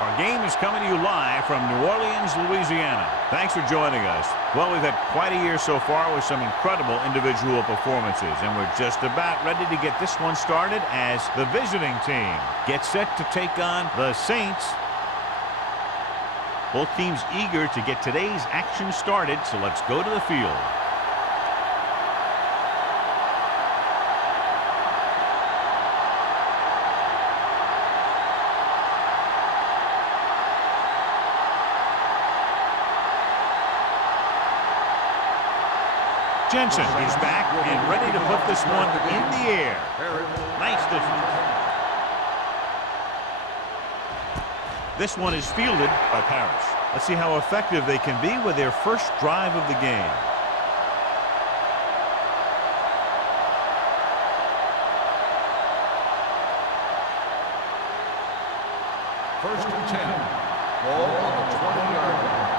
Our game is coming to you live from New Orleans, Louisiana. Thanks for joining us. Well, we've had quite a year so far with some incredible individual performances, and we're just about ready to get this one started as the visiting team gets set to take on the Saints. Both teams eager to get today's action started, so let's go to the field. Jensen is back and ready to put this one in the air. Nice distance. This one is fielded by Parrish. Let's see how effective they can be with their first drive of the game. First and 10. Ball on the 20-yard line.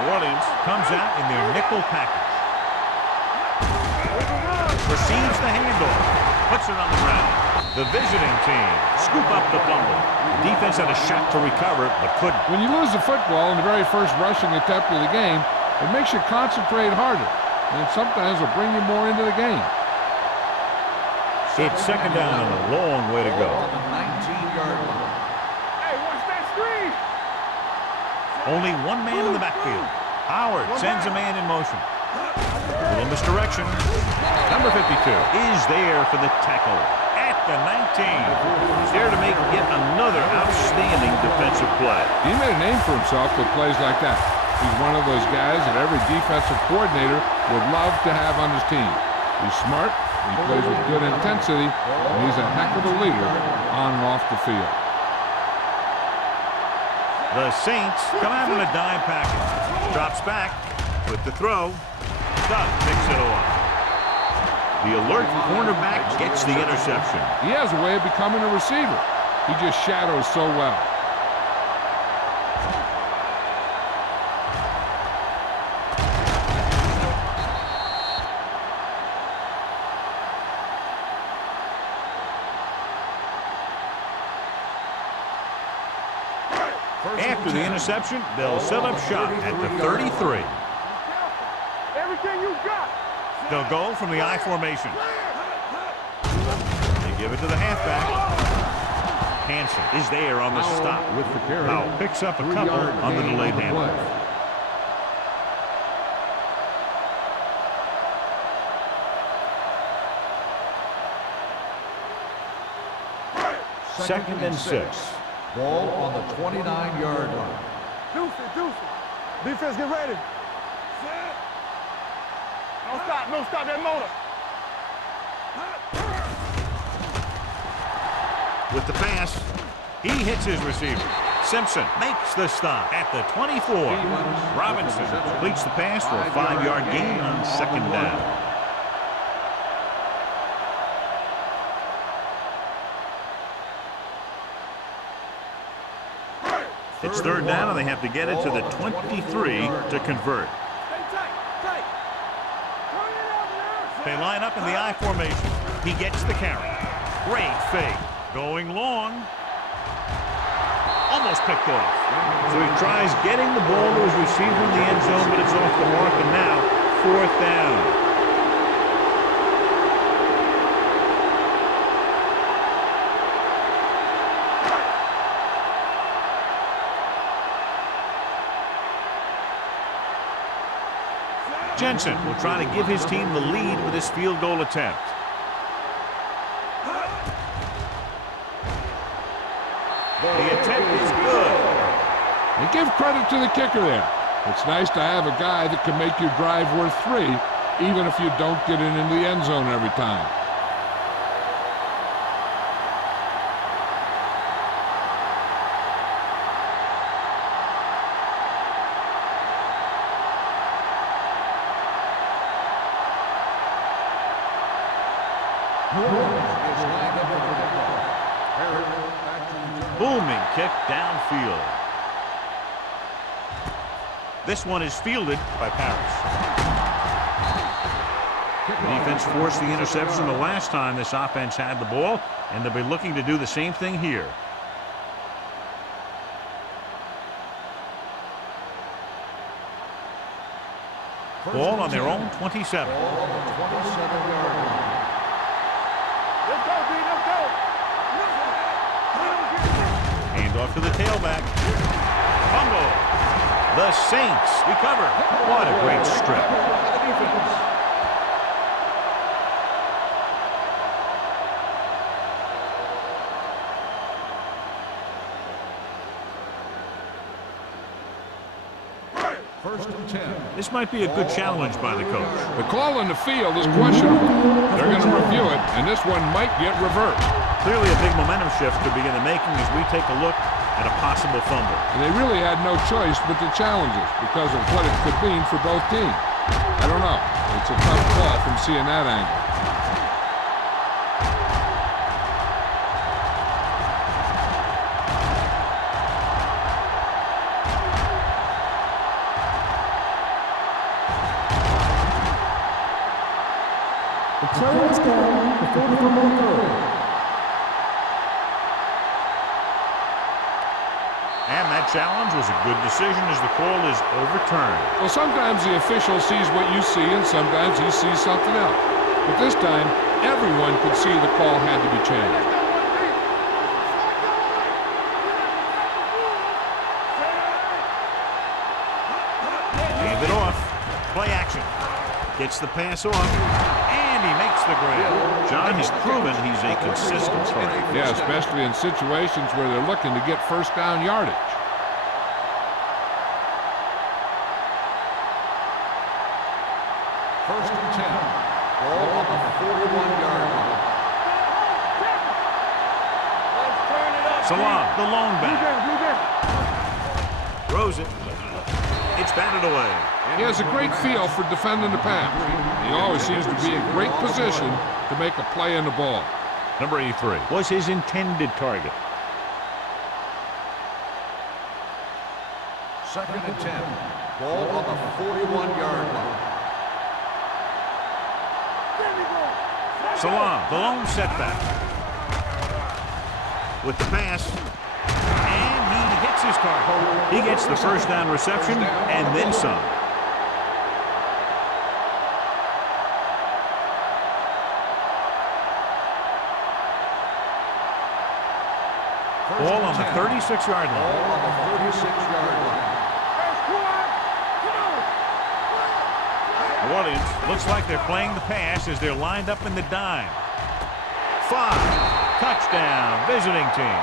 New Orleans comes out in their nickel package. Receives the handoff. Puts it on the ground. The visiting team scoop up the fumble. The defense had a shot to recover, but couldn't. When you lose the football in the very first rushing attempt of the game, it makes you concentrate harder, and sometimes will bring you more into the game. It's second down and a long way to go. On the 19-yard line. Hey, watch that screen! Only one man in the backfield. Howard sends a man in motion. A little misdirection. Number 52 is there for the tackle at the 19. He's there to make yet another outstanding defensive play. He made a name for himself with plays like that. He's one of those guys that every defensive coordinator would love to have on his team. He's smart, he plays with good intensity, and he's a heck of a leader on and off the field. The Saints come out in a dime package. Drops back with the throw. Doug picks it off. The alert cornerback gets the interception. He has a way of becoming a receiver. He just shadows so well. After the interception, they'll set up shop at the 33. Everything you got! They'll go from the I formation. They give it to the halfback. Hansen is there on the stop. With the carry. Powell picks up a couple on the delayed handoff. Second and 6. Ball on the 29-yard line. Deuce it. Defense, get ready. Don't stop that motor. With the pass, he hits his receiver. Simpson makes the stop at the 24. Robinson completes the pass for a 5-yard gain on second down. It's third down, and they have to get it to the 23 to convert. They line up in the I formation. He gets the carry. Great fake. Going long. Almost picked off. So he tries getting the ball to his receiver in the end zone, but it's off the mark, and now fourth down. Jensen will try to give his team the lead with his field goal attempt. The attempt is good. And give credit to the kicker there. It's nice to have a guy that can make your drive worth 3, even if you don't get it into the end zone every time. Booming kick downfield. This one is fielded by Parrish. The defense forced the interception the last time this offense had the ball, and they'll be looking to do the same thing here. Ball on their own 27. Ball on the 27-yard line. Let's go, B. Let's go. Hand off to the tailback. Fumble. The Saints recover. What a great strip. First and 10. This might be a good challenge by the coach. The call on the field is questionable. They're going to review it, and this one might get reversed. Clearly a big momentum shift to begin the making as we take a look at a possible fumble. And they really had no choice but to challenge it because of what it could mean for both teams. I don't know. It's a tough call from seeing that angle. The player is down before the fumble occurred. And that challenge was a good decision as the call is overturned. Well, sometimes the official sees what you see, and sometimes he sees something else. But this time, everyone could see the call had to be changed. Hand it off. Play action. Gets the pass off. And he makes the grab. John has proven he's a consistent target. Yeah, especially in situations where they're looking to get first down yardage. First and 10. Ball on the 41-yard line. Salam, the long back. Throws it. It's batted away. He has a great feel for defending the pass. He always seems to be in great position to make a play in the ball. Number 83 was his intended target. Second and 10. Ball on the 41-yard line. Salam, the lone setback. With the pass. And he gets his target. He gets the first down reception and then some. Ball on the 36-yard line. Ball on the 36-yard line. New Orleans looks like they're playing the pass as they're lined up in the dime. 5. Touchdown, visiting team.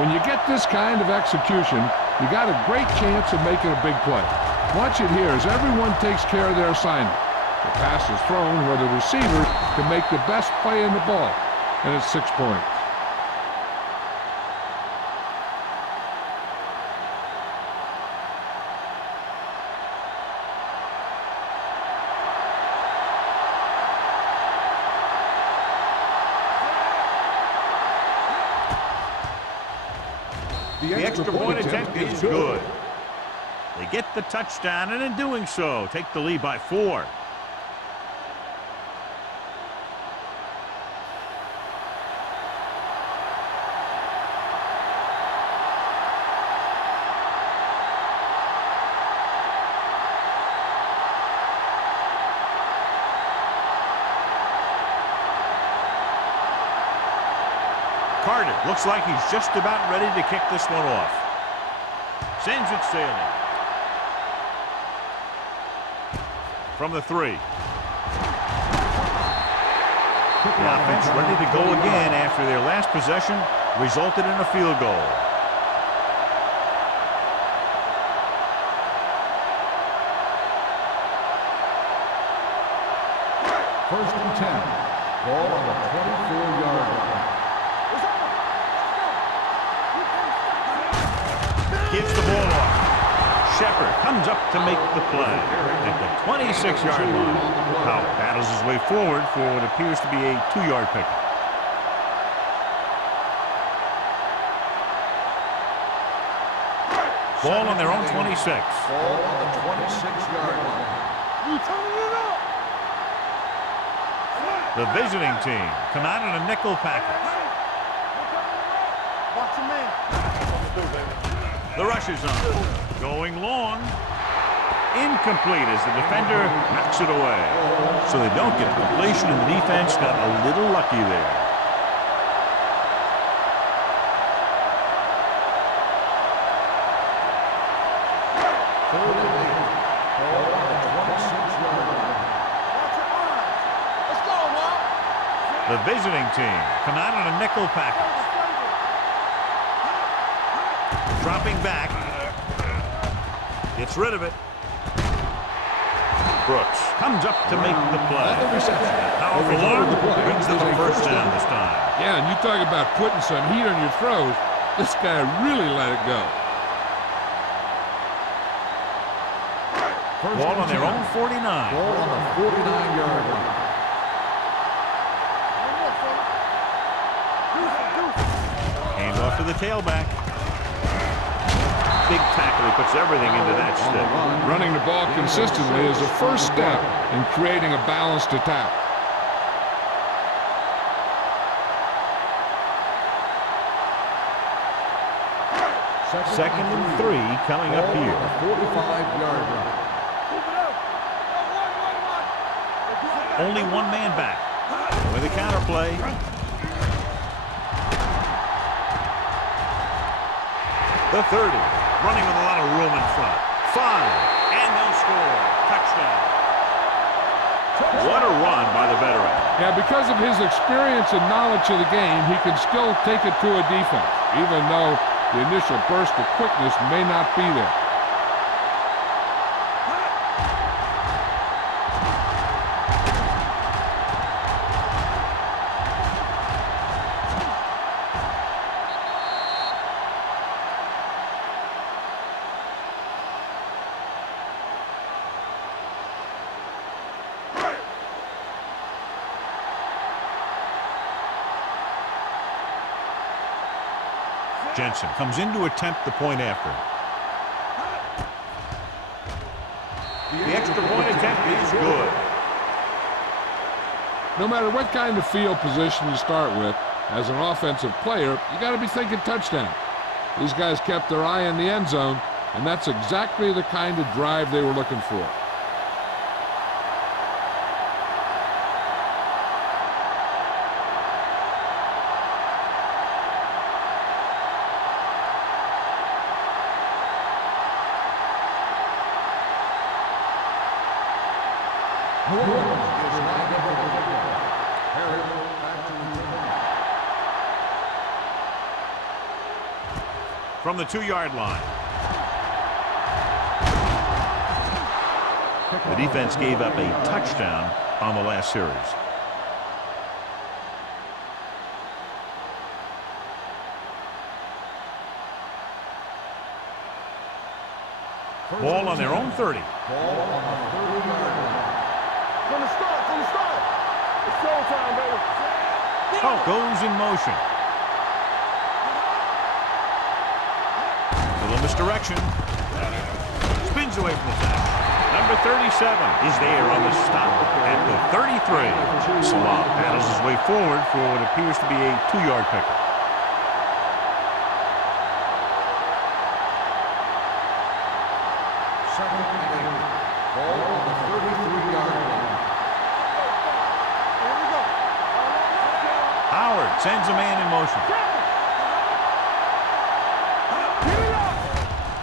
When you get this kind of execution, you got a great chance of making a big play. Watch it here as everyone takes care of their assignment. The pass is thrown where the receiver can make the best play in the ball, and it's 6 points. The extra point attempt is good. They get the touchdown, and in doing so, take the lead by 4. Carter looks like he's just about ready to kick this one off. Sends it sailing. From the 3. The offense ready to go again after their last possession resulted in a field goal. First and 10. Ball on the 24-yard line. Gives the ball off. Shepard comes up to make the play at the 26-yard line. Powell battles his way forward for what appears to be a 2-yard pickup. Ball on their own 26. Ball on the 26-yard line. The visiting team come out in a nickel package. Watch your man. The rush is on. Going long. Incomplete as the defender knocks it away. So they don't get the completion, and the defense got a little lucky there. The visiting team come out in a nickel package. Dropping back. Gets rid of it. Brooks comes up to make the play. Powerful arm brings them a first down this time. Yeah, and you talk about putting some heat on your throws. This guy really let it go. Ball on their own 49. Ball on the 49-yard line. Hand off to the tailback. Big tackle. He puts everything into that stick. Running the ball consistently is the first step in creating a balanced attack. Second and 3 coming up here. 45-yard line. Only one man back. With a counter play. The 30. Running with a lot of room in front. 5. And they'll score. Touchdown. What a run by the veteran. Yeah, because of his experience and knowledge of the game, he can still take it to a defense, even though the initial burst of quickness may not be there. Jensen comes in to attempt the point after. The extra point attempt is good. No matter what kind of field position you start with, as an offensive player, you got to be thinking touchdown. These guys kept their eye on the end zone, and that's exactly the kind of drive they were looking for. From the 2-yard line. The defense gave up a touchdown on the last series. Ball on their own 30. Ball on the 30-yard line. From the start. It's showtime, baby. Oh, goes in motion. Little misdirection. Spins away from the tackle. Number 37 is there on the stop at the 33. Salah paddles his way forward for what appears to be a 2-yard pickup. Second and 8. Ball on the 33-yard line. Here we go. Howard sends a man in motion.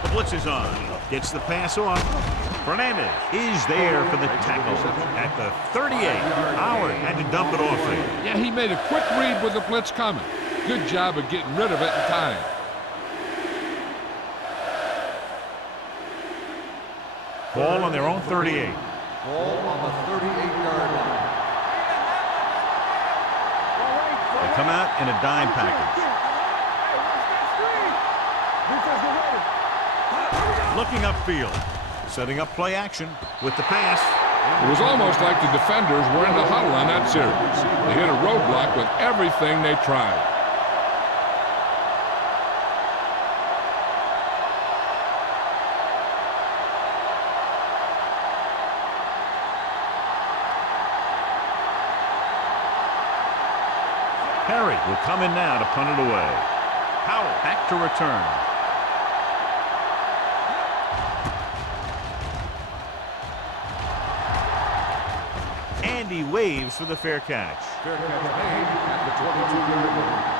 The blitz is on. Gets the pass off. Fernandez is there for the tackle at the 38. Howard had to dump it off there. Yeah, he made a quick read with the blitz coming. Good job of getting rid of it in time. Ball on their own 38. Ball on the 38-yard line. They come out in a dime package. Looking upfield. Setting up play action with the pass. It was almost like the defenders were in the huddle on that series. They hit a roadblock with everything they tried. Perry will come in now to punt it away. Howell back to return. And he waves for the fair catch. Fair catch made at the 22-yard line.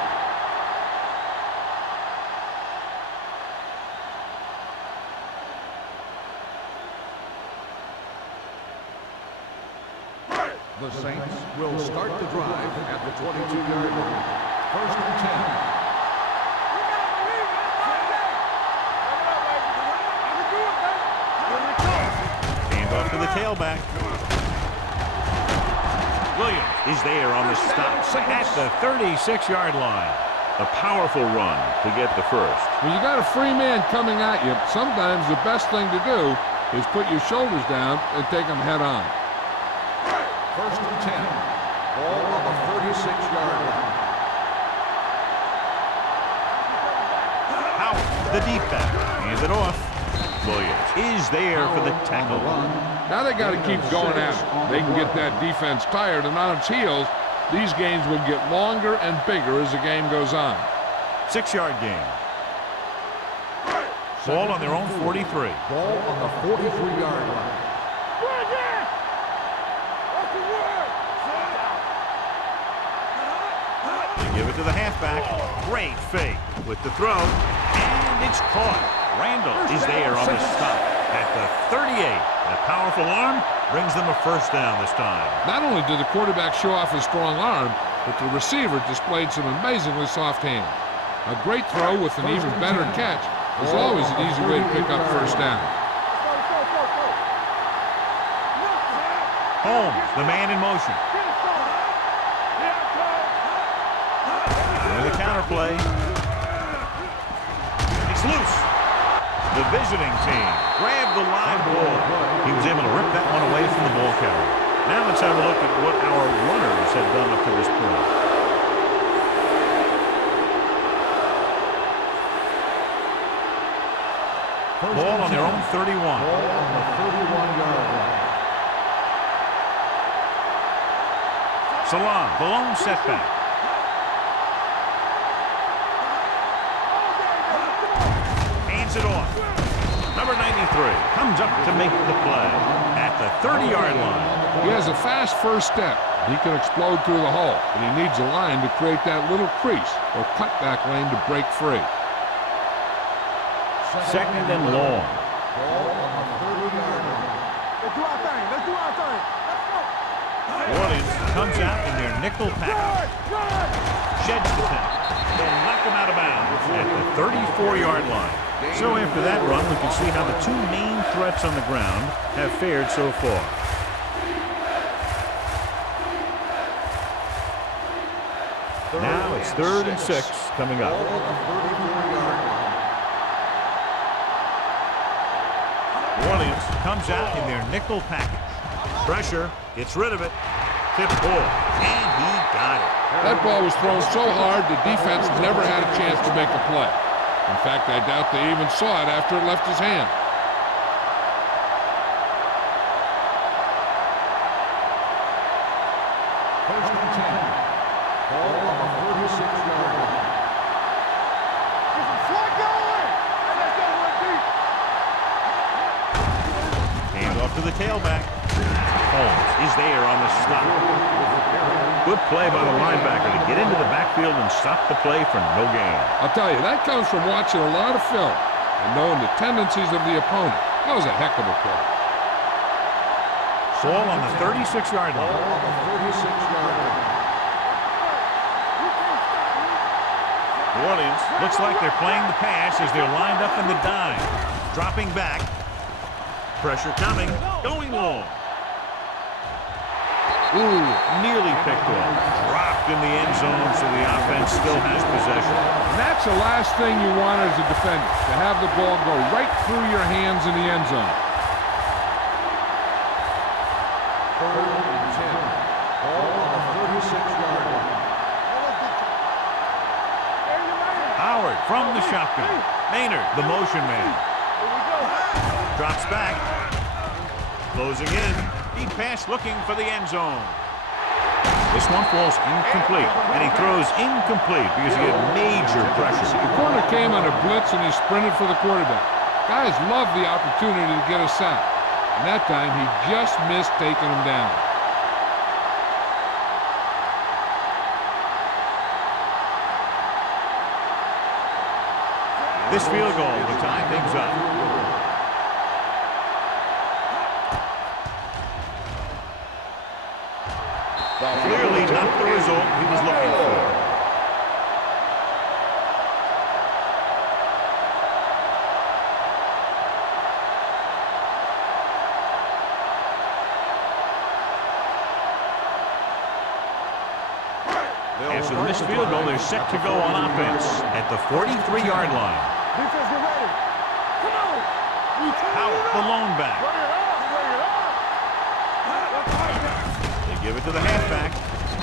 The Saints will start the drive at the 22-yard line. First and 10. Handoff to the tailback. Williams is there on the stop at the 36-yard line. A powerful run to get the first. When you got a free man coming at you, sometimes the best thing to do is put your shoulders down and take them head on. First and 10. Ball on the 36-yard line. Howell, the deep back, hands it off. Williams is there for the tackle. Now they got to keep going at it. They can get that defense tired and on its heels. These games will get longer and bigger as the game goes on. 6-yard gain. Ball on their own 43. Ball on the 43-yard line. They give it to the halfback. Great fake with the throw. And it's caught. Randall is there on the stop at the 38. That powerful arm brings them a first down this time. Not only did the quarterback show off his strong arm, but the receiver displayed some amazingly soft hands. A great throw with an even better catch is always an easy way to pick up first down. Holmes, the man in motion. And the counter play. It's loose. The visiting team grabbed the live ball. He was able to rip that one away from the ball carrier. Now let's have a look at what our runners have done up to this point. Ball on their own 31. Ball on the 31-yard line. Salam, the lone setback. Hands it off. Number 93 comes up to make the play at the 30-yard line. He has a fast first step. He can explode through the hole, but he needs a line to create that little crease or cutback lane to break free. Second and long. Ball on the 30-yard line. Let's do our thing. Let's do our thing. Let's go. Orleans comes out in their nickel package. Sheds the tackle. They'll knock him out of bounds at the 34-yard line. So after that run, we can see how the two main threats on the ground have fared so far. Now it's 3rd and 6 coming up. Ball on the 34-yard line. Orleans comes out in their nickel package. Pressure, gets rid of it. Tip ball, and he got it. That ball was thrown so hard the defense never had a chance to make a play. In fact, I doubt they even saw it after it left his hand. First and 10. Ball on the 36-yard line. Hand off to the tailback. Holmes is there on the stop. Good play by the linebacker to get into the backfield and stop the play for no gain. I'll tell you, that comes from watching a lot of film and knowing the tendencies of the opponent. That was a heck of a play. Ball on the 36-yard Ball line. on the 36-yard line. New Orleans looks like they're playing the pass as they're lined up in the dime. Dropping back. Pressure coming. Going long. Ooh, nearly picked off. Dropped in the end zone, so the offense still has possession. And that's the last thing you want as a defender, to have the ball go right through your hands in the end zone. 3rd and 10. Ball on the 36-yard line. Howard from the shotgun. Maynard, the motion man. Drops back. Closing in. Deep pass looking for the end zone. This one falls incomplete, and he throws incomplete because he had major pressure. The corner came on a blitz, and he sprinted for the quarterback. Guys love the opportunity to get a sack, and that time he just missed taking him down. This field goal will tie things up. Clearly not the result he was looking for. After the missed field goal, they're set to go on offense at the 43-yard line. Defense, get ready. Come on. Out the lone back. They give it to the halfback.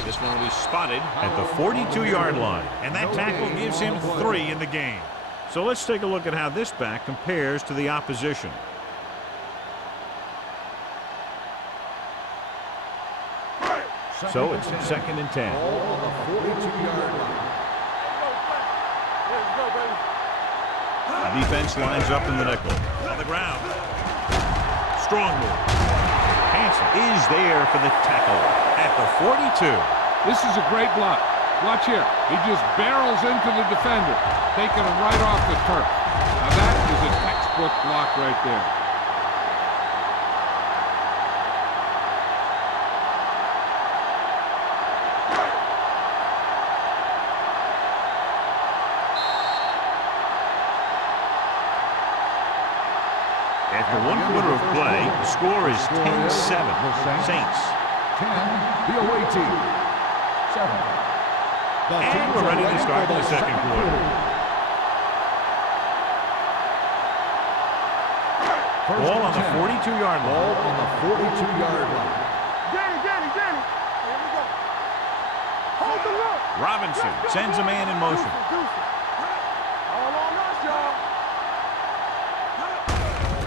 This one will be spotted at the 42-yard line. And that tackle gives him 3 in the game. So let's take a look at how this back compares to the opposition. So it's 2nd and 10. On the 42-yard line. The defense lines up in the nickel. On the ground. Strong move. Hansen is there for the tackle at the 42. This is a great block. Watch here. He just barrels into the defender, taking him right off the turf. Now that is a textbook block right there. After 1 quarter of play, the score is 10-7. Saints. 10, the away team. 7. And we're ready to start the second quarter. Ball on the 42-yard line. Ball on the 42-yard line. Danny. Here we go. Hold the look. Robinson sends a man in motion. All on us, y'all.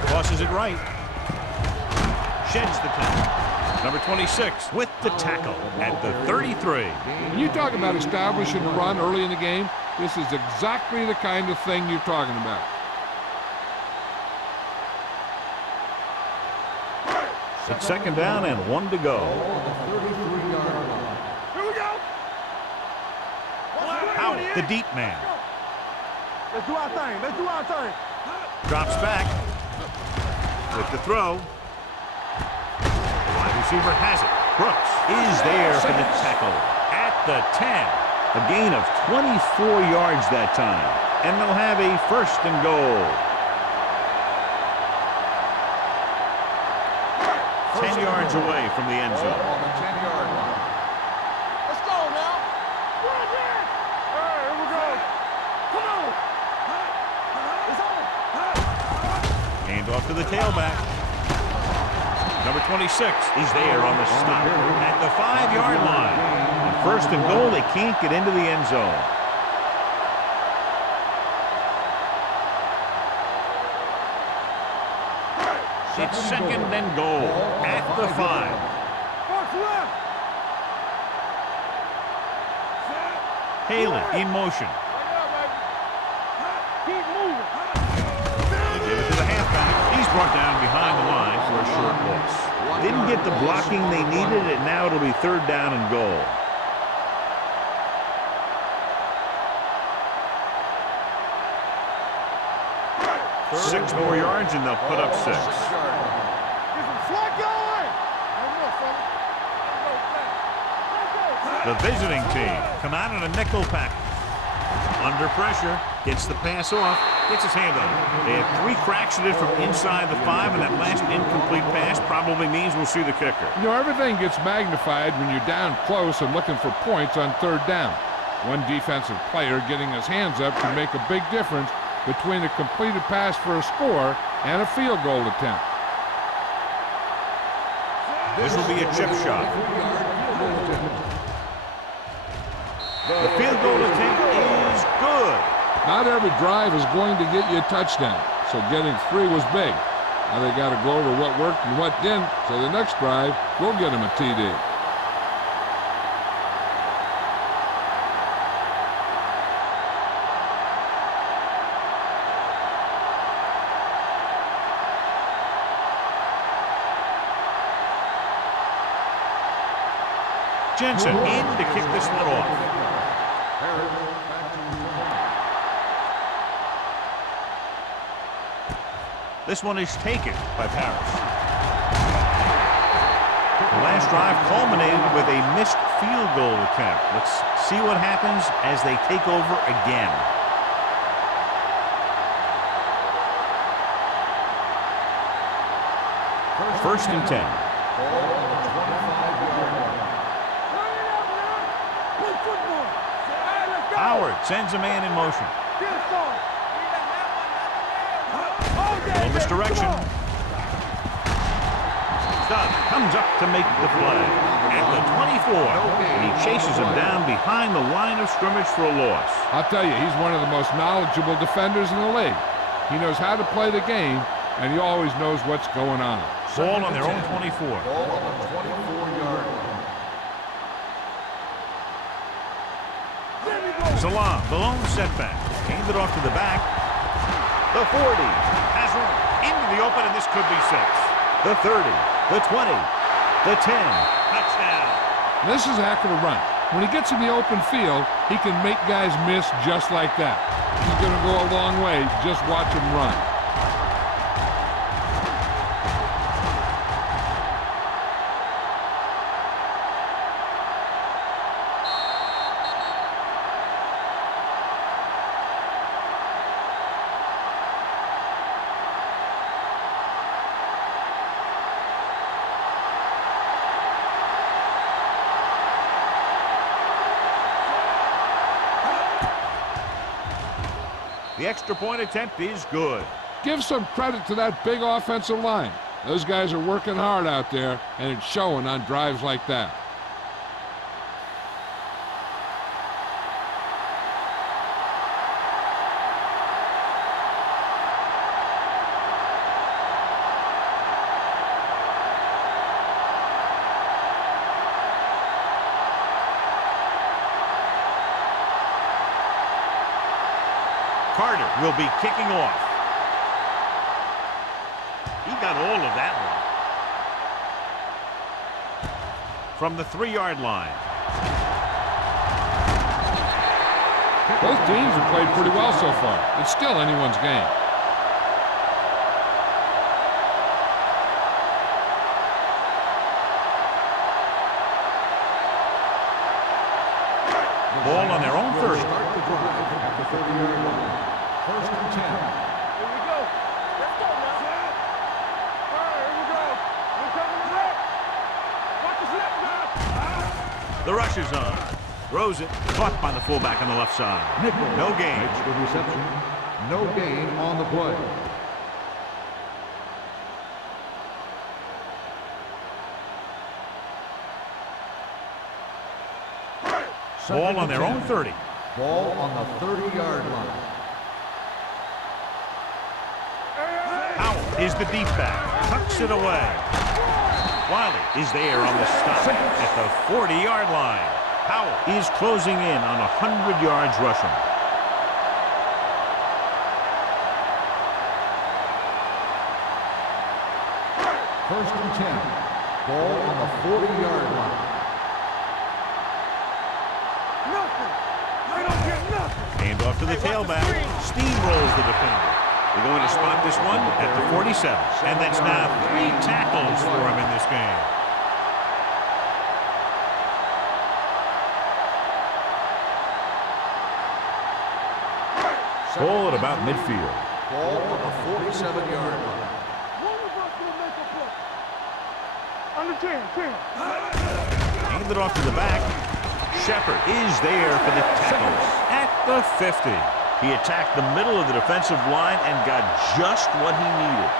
Tosses it right. Sheds the tackle. Number 26 with the tackle at the 33. When you talk about establishing a run early in the game, this is exactly the kind of thing you're talking about. It's 2nd down and 1 to go. Here we go. Out the deep man. Let's do our thing. Drops back with the throw. Wide receiver has it. Brooks is there for the tackle at the 10. A gain of 24 yards that time. And they'll have a 1st and goal. 10 yards away from the end zone. On the 10-yard line. Let's go now. All right, here we go. Come on. It's on. Hand off to the tailback. Number 26 is there on the stop at the 5-yard line. And 1st and goal, they can't get into the end zone. It's 2nd and goal at the 5. What's left? Haley in motion. Keep moving. They give it to the halfback. He's brought down behind the line for a short loss. Didn't get the blocking they needed, and now it'll be 3rd down and goal. Six more yards, and they'll put up 6. Get some slack going. The visiting team come out in a nickel pack. Under pressure, gets the pass off, gets his hand on it. They had 3 cracks at it from inside the 5, and that last incomplete pass probably means we'll see the kicker. You know, everything gets magnified when you're down close and looking for points on 3rd down. One defensive player getting his hands up can make a big difference between a completed pass for a score and a field goal attempt. This will be a chip shot. The field goal attempt is good. Not every drive is going to get you a touchdown, so getting 3 was big. Now they got to go over what worked and what didn't, so the next drive will get them a TD. Jensen in to kick this one off. This one is taken by Paris. The last drive culminated with a missed field goal attempt. Let's see what happens as they take over again. First and 10. Howard sends a man in motion. Little misdirection. Stud comes up to make the play at the 24. And he chases him down behind the line of scrimmage for a loss. I'll tell you, he's one of the most knowledgeable defenders in the league. He knows how to play the game, and he always knows what's going on. Ball on their own 24. Ball on the 24-yard line. Salam, the lone setback. Hand it off to the back. The 40 has room into the open, and this could be 6. The 30, the 20, the 10. Touchdown. This is a heck of a run. When he gets in the open field, he can make guys miss just like that. He's going to go a long way. Just watch him run. The extra point attempt is good. Give some credit to that big offensive line. Those guys are working hard out there, and it's showing on drives like that. Carter will be kicking off. He got all of that one. From the 3-yard line. Both teams have played pretty well so far. It's still anyone's game. Ball on their own 30. Start the drive at the 30-yard line. First and 10. Here we go. Let's go now. All right, here we go. We're coming to left. Watch his left now. The rush is on. Throws it. Caught by the fullback on the left side. No gain. Makes the reception. No gain on the play. Ball on their own 30. Ball on the 30-yard line. Howell is the deep back. Tucks it away. Wiley is there on the stop at the 40-yard line. Howell is closing in on 100 yards rushing. First and 10. Ball on the 40-yard line. Hand off to the tailback. Steamrolls the defender. They're going to spot this one at the 47. And that's now 3 tackles for him in this game. Ball at about midfield. Ball on the 47-yard line. Under 10. Hand it off to the back. Shepard is there for the tackle at the 50. He attacked the middle of the defensive line and got just what he needed.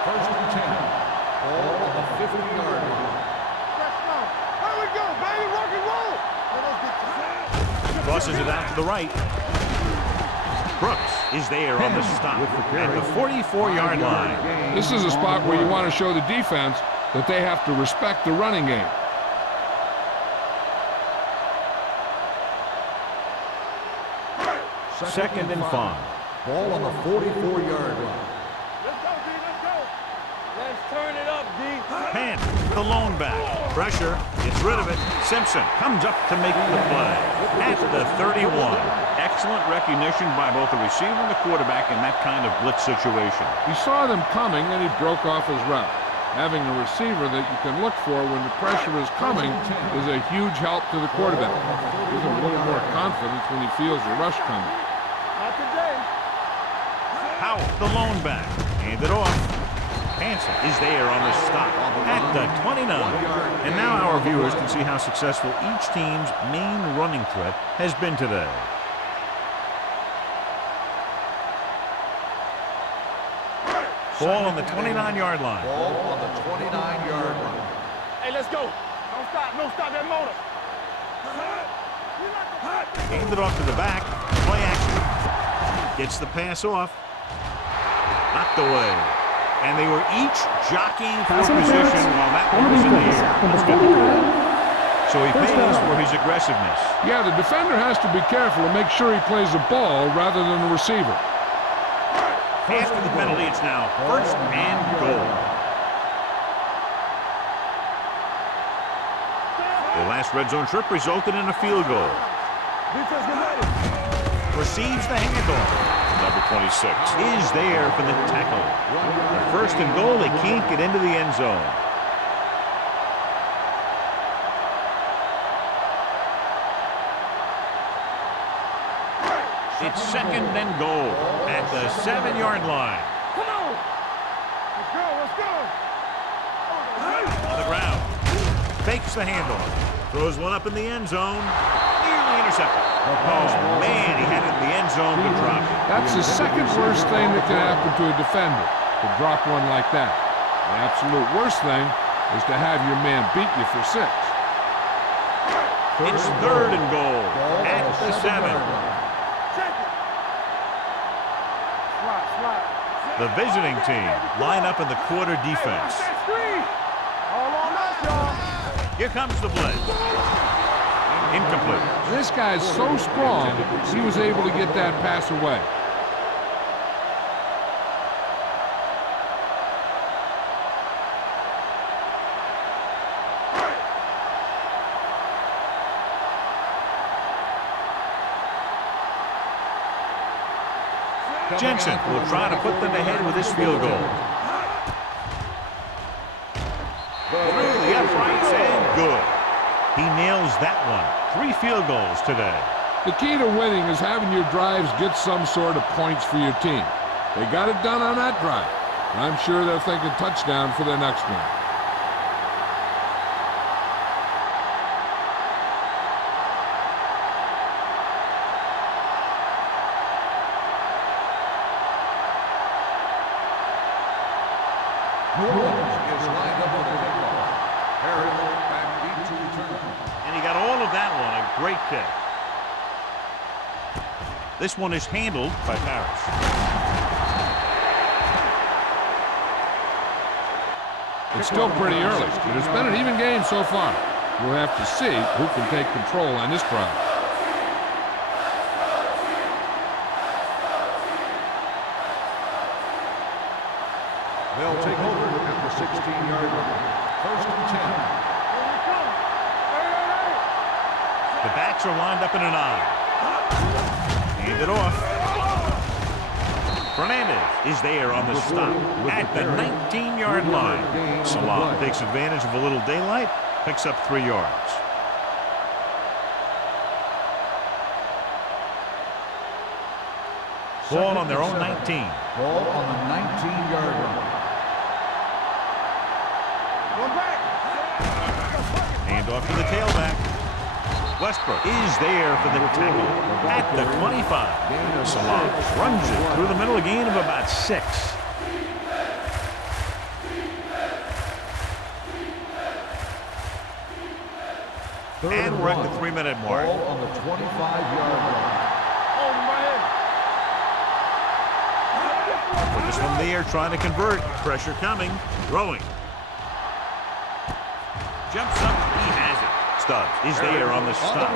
First and 10. Ball on the 50-yard line. Here we go, baby. Rock and roll. Crosses it out to the right. Brooks is there on the stop at the 44-yard line. This is a spot where you want to show the defense that they have to respect the running game. Second and 5. Ball on the 44-yard line. Let's go, D. Let's go. Penn, the lone back. Pressure, gets rid of it. Simpson comes up to make the play. At the 31. Excellent recognition by both the receiver and the quarterback in that kind of blitz situation. He saw them coming and he broke off his route. Having a receiver that you can look for when the pressure is coming is a huge help to the quarterback. Gives him a little more confidence when he feels the rush coming. Not today. Howell, the lone back. Hand it off. Hanson is there on the stop at the 29. And now our viewers can see how successful each team's main running threat has been today. Ball on the 29-yard line. Ball on the 29-yard line. Hey, let's go. Don't stop. Don't stop that motor. Hand it off to the back. Play action. Gets the pass off. Knocked away. And they were each jockeying for position while that one was in the air. Let's get the call. So he pays for his aggressiveness. Yeah, the defender has to be careful to make sure he plays the ball rather than the receiver. After the penalty, it's now first and goal. The last red zone trip resulted in a field goal. Defense, get ready. Receives the handoff. Number 26 is there for the tackle. The first and goal, they can't get into the end zone. It's second and goal at the 7-yard line. Come on. Let's go. Let's go. On the ground. Fakes the handoff. Throws one up in the end zone. Nearly intercepted. Oh, man, he had it in the end zone to drop it. That's the second worst thing that can happen to a defender, to drop one like that. The absolute worst thing is to have your man beat you for 6. It's third and goal at the 7. The visiting team line up in the quarter defense. All on us, y'all. Here comes the blitz. Incomplete. This guy's so strong, he was able to get that pass away. Jensen will try to put them ahead with this field goal. Through the uprights and good. He nails that one. 3 field goals today. The key to winning is having your drives get some sort of points for your team. They got it done on that drive. I'm sure they're thinking touchdown for their next one. And he got all of that one. A great kick. This one is handled by Parrish. It's still pretty early, but it's been an even game so far. We'll have to see who can take control on this drive. They'll take over at the 16-yard line. First and 10. The backs are lined up in an I. Hand it off. Fernandez is there on the stop at the 19-yard line. Salah takes advantage of a little daylight, picks up 3 yards. Ball on their own 19. Ball on the 19-yard line. Hand off to the tailback. Westbrook is there for the tackle at the 25. Salah runs it through the middle, a gain of about 6. And we're at the 3-minute mark. Ball on the 25-yard line. Put this one in the air, trying to convert. Pressure coming. Throwing. Jumps up. He has it. Stubbs is there on the stop.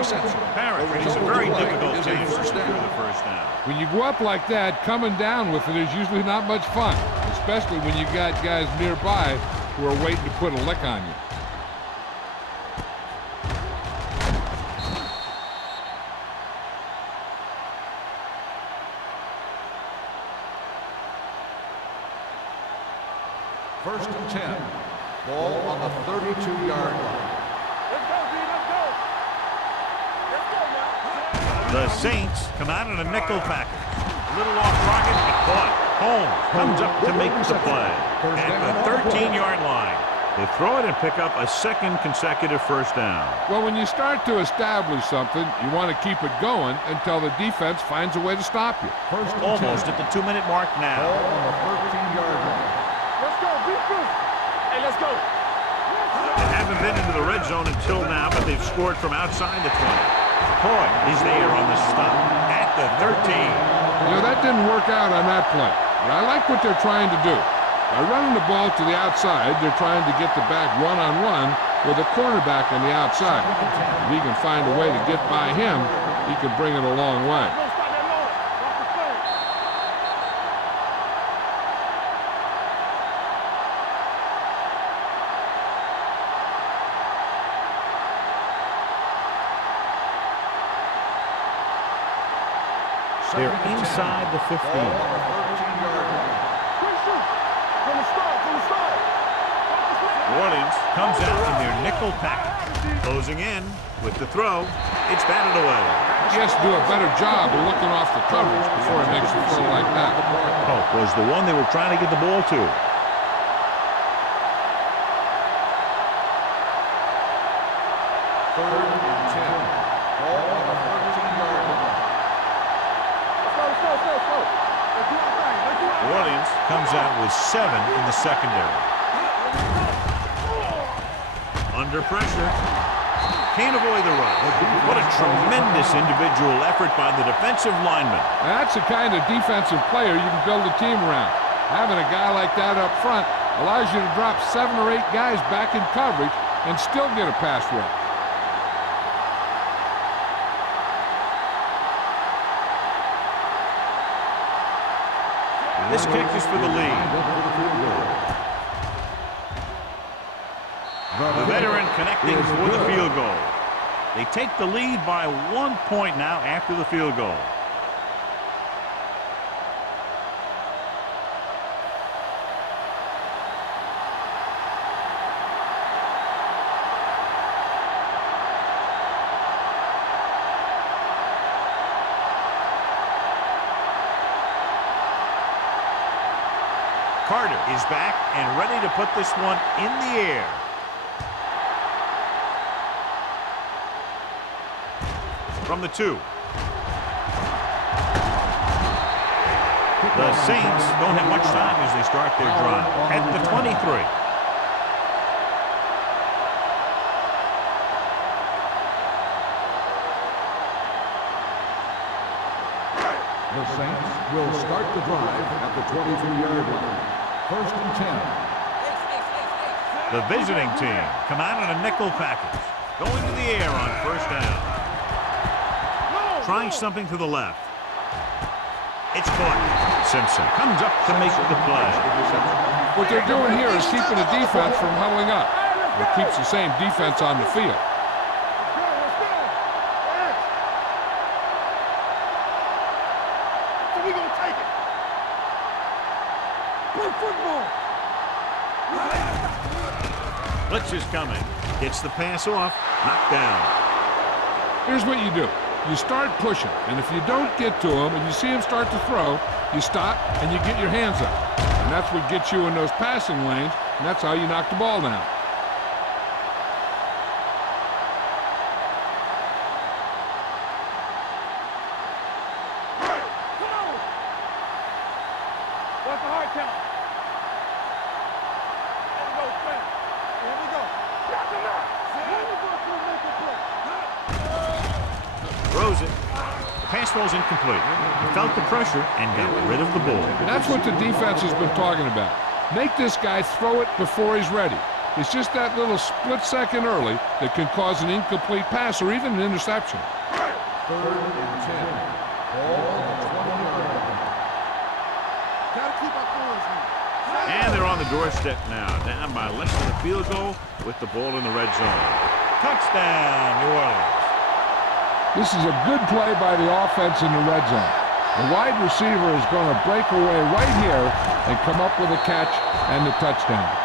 Parrish is a very difficult chance to secure the first down. When you go up like that, coming down with it is usually not much fun, especially when you got guys nearby who are waiting to put a lick on you. First and 10. Ball on the 32-yard line. Let's go, D. Let's go. Let's go now. The Saints come out in a nickel package. A little off target, but caught. Holmes comes up to make the play at the 13-yard line. They throw it and pick up a second consecutive first down. Well, when you start to establish something, you want to keep it going until the defense finds a way to stop you. First and Almost 10. at the 2-minute mark Ball now. on the 13-yard line. Let's go. Defense. Hey, let's go. They haven't been into the red zone until now, but they've scored from outside the 20. Coy is there on the stop at the 13. You know, that didn't work out on that play, but I like what they're trying to do. By running the ball to the outside, they're trying to get the back one-on-one with a cornerback on the outside. If he can find a way to get by him, he can bring it a long way. Don't stop that long. Off the play. They're inside the 15. Ball on the 13-yard line. Quick shoot. From the start. From the start. Off the play. New Orleans comes out in their nickel package. Closing in with the throw. It's batted away. He has to do a better job of looking off the coverage before he makes a throw like that. Hope was the one they were trying to get the ball to. Third and 10. Ball on the 13-yard line. Let's go. Let's do our thing. Let's do our New Orleans comes out with 7 in the secondary. Under pressure. Can't avoid the run. What a tremendous individual effort by the defensive lineman. Now, that's the kind of defensive player you can build a team around. Having a guy like that up front allows you to drop 7 or 8 guys back in coverage and still get a pass rush. This kick is for the lead. The veteran connecting for the field goal. They take the lead by 1 point now after the field goal. Carter is back and ready to put this one in the air. From the 2. The Saints don't have much time as they start their drive at the 23. The Saints will start the drive at the 22-yard line. First and 10. The visiting team come out in a nickel package. Going to the air on first down. Trying something to the left. It's caught. Simpson comes up to make the play. What they're doing here is keeping the defense from huddling up. It keeps the same defense on the field. Let's go. So we gonna take it. Play football. Blitz is coming. Gets the pass off. Knocked down. Here's what you do. You start pushing, and if you don't get to him and you see him start to throw, you stop and you get your hands up. And that's what gets you in those passing lanes, and that's how you knock the ball down. Come on. What's the hard count? Here we go, Frank. Here we go. Got him now. Throws it. The pass falls incomplete. He felt the pressure and got rid of the ball. That's what the defense has been talking about. Make this guy throw it before he's ready. It's just that little split second early that can cause an incomplete pass or even an interception. Third and 10. Ball on the 20-yard line. Gotta keep our corners in. And they're on the doorstep now, down by less than a field goal with the ball in the red zone. Touchdown, New Orleans. This is a good play by the offense in the red zone. The wide receiver is going to break away right here and come up with a catch and the touchdown.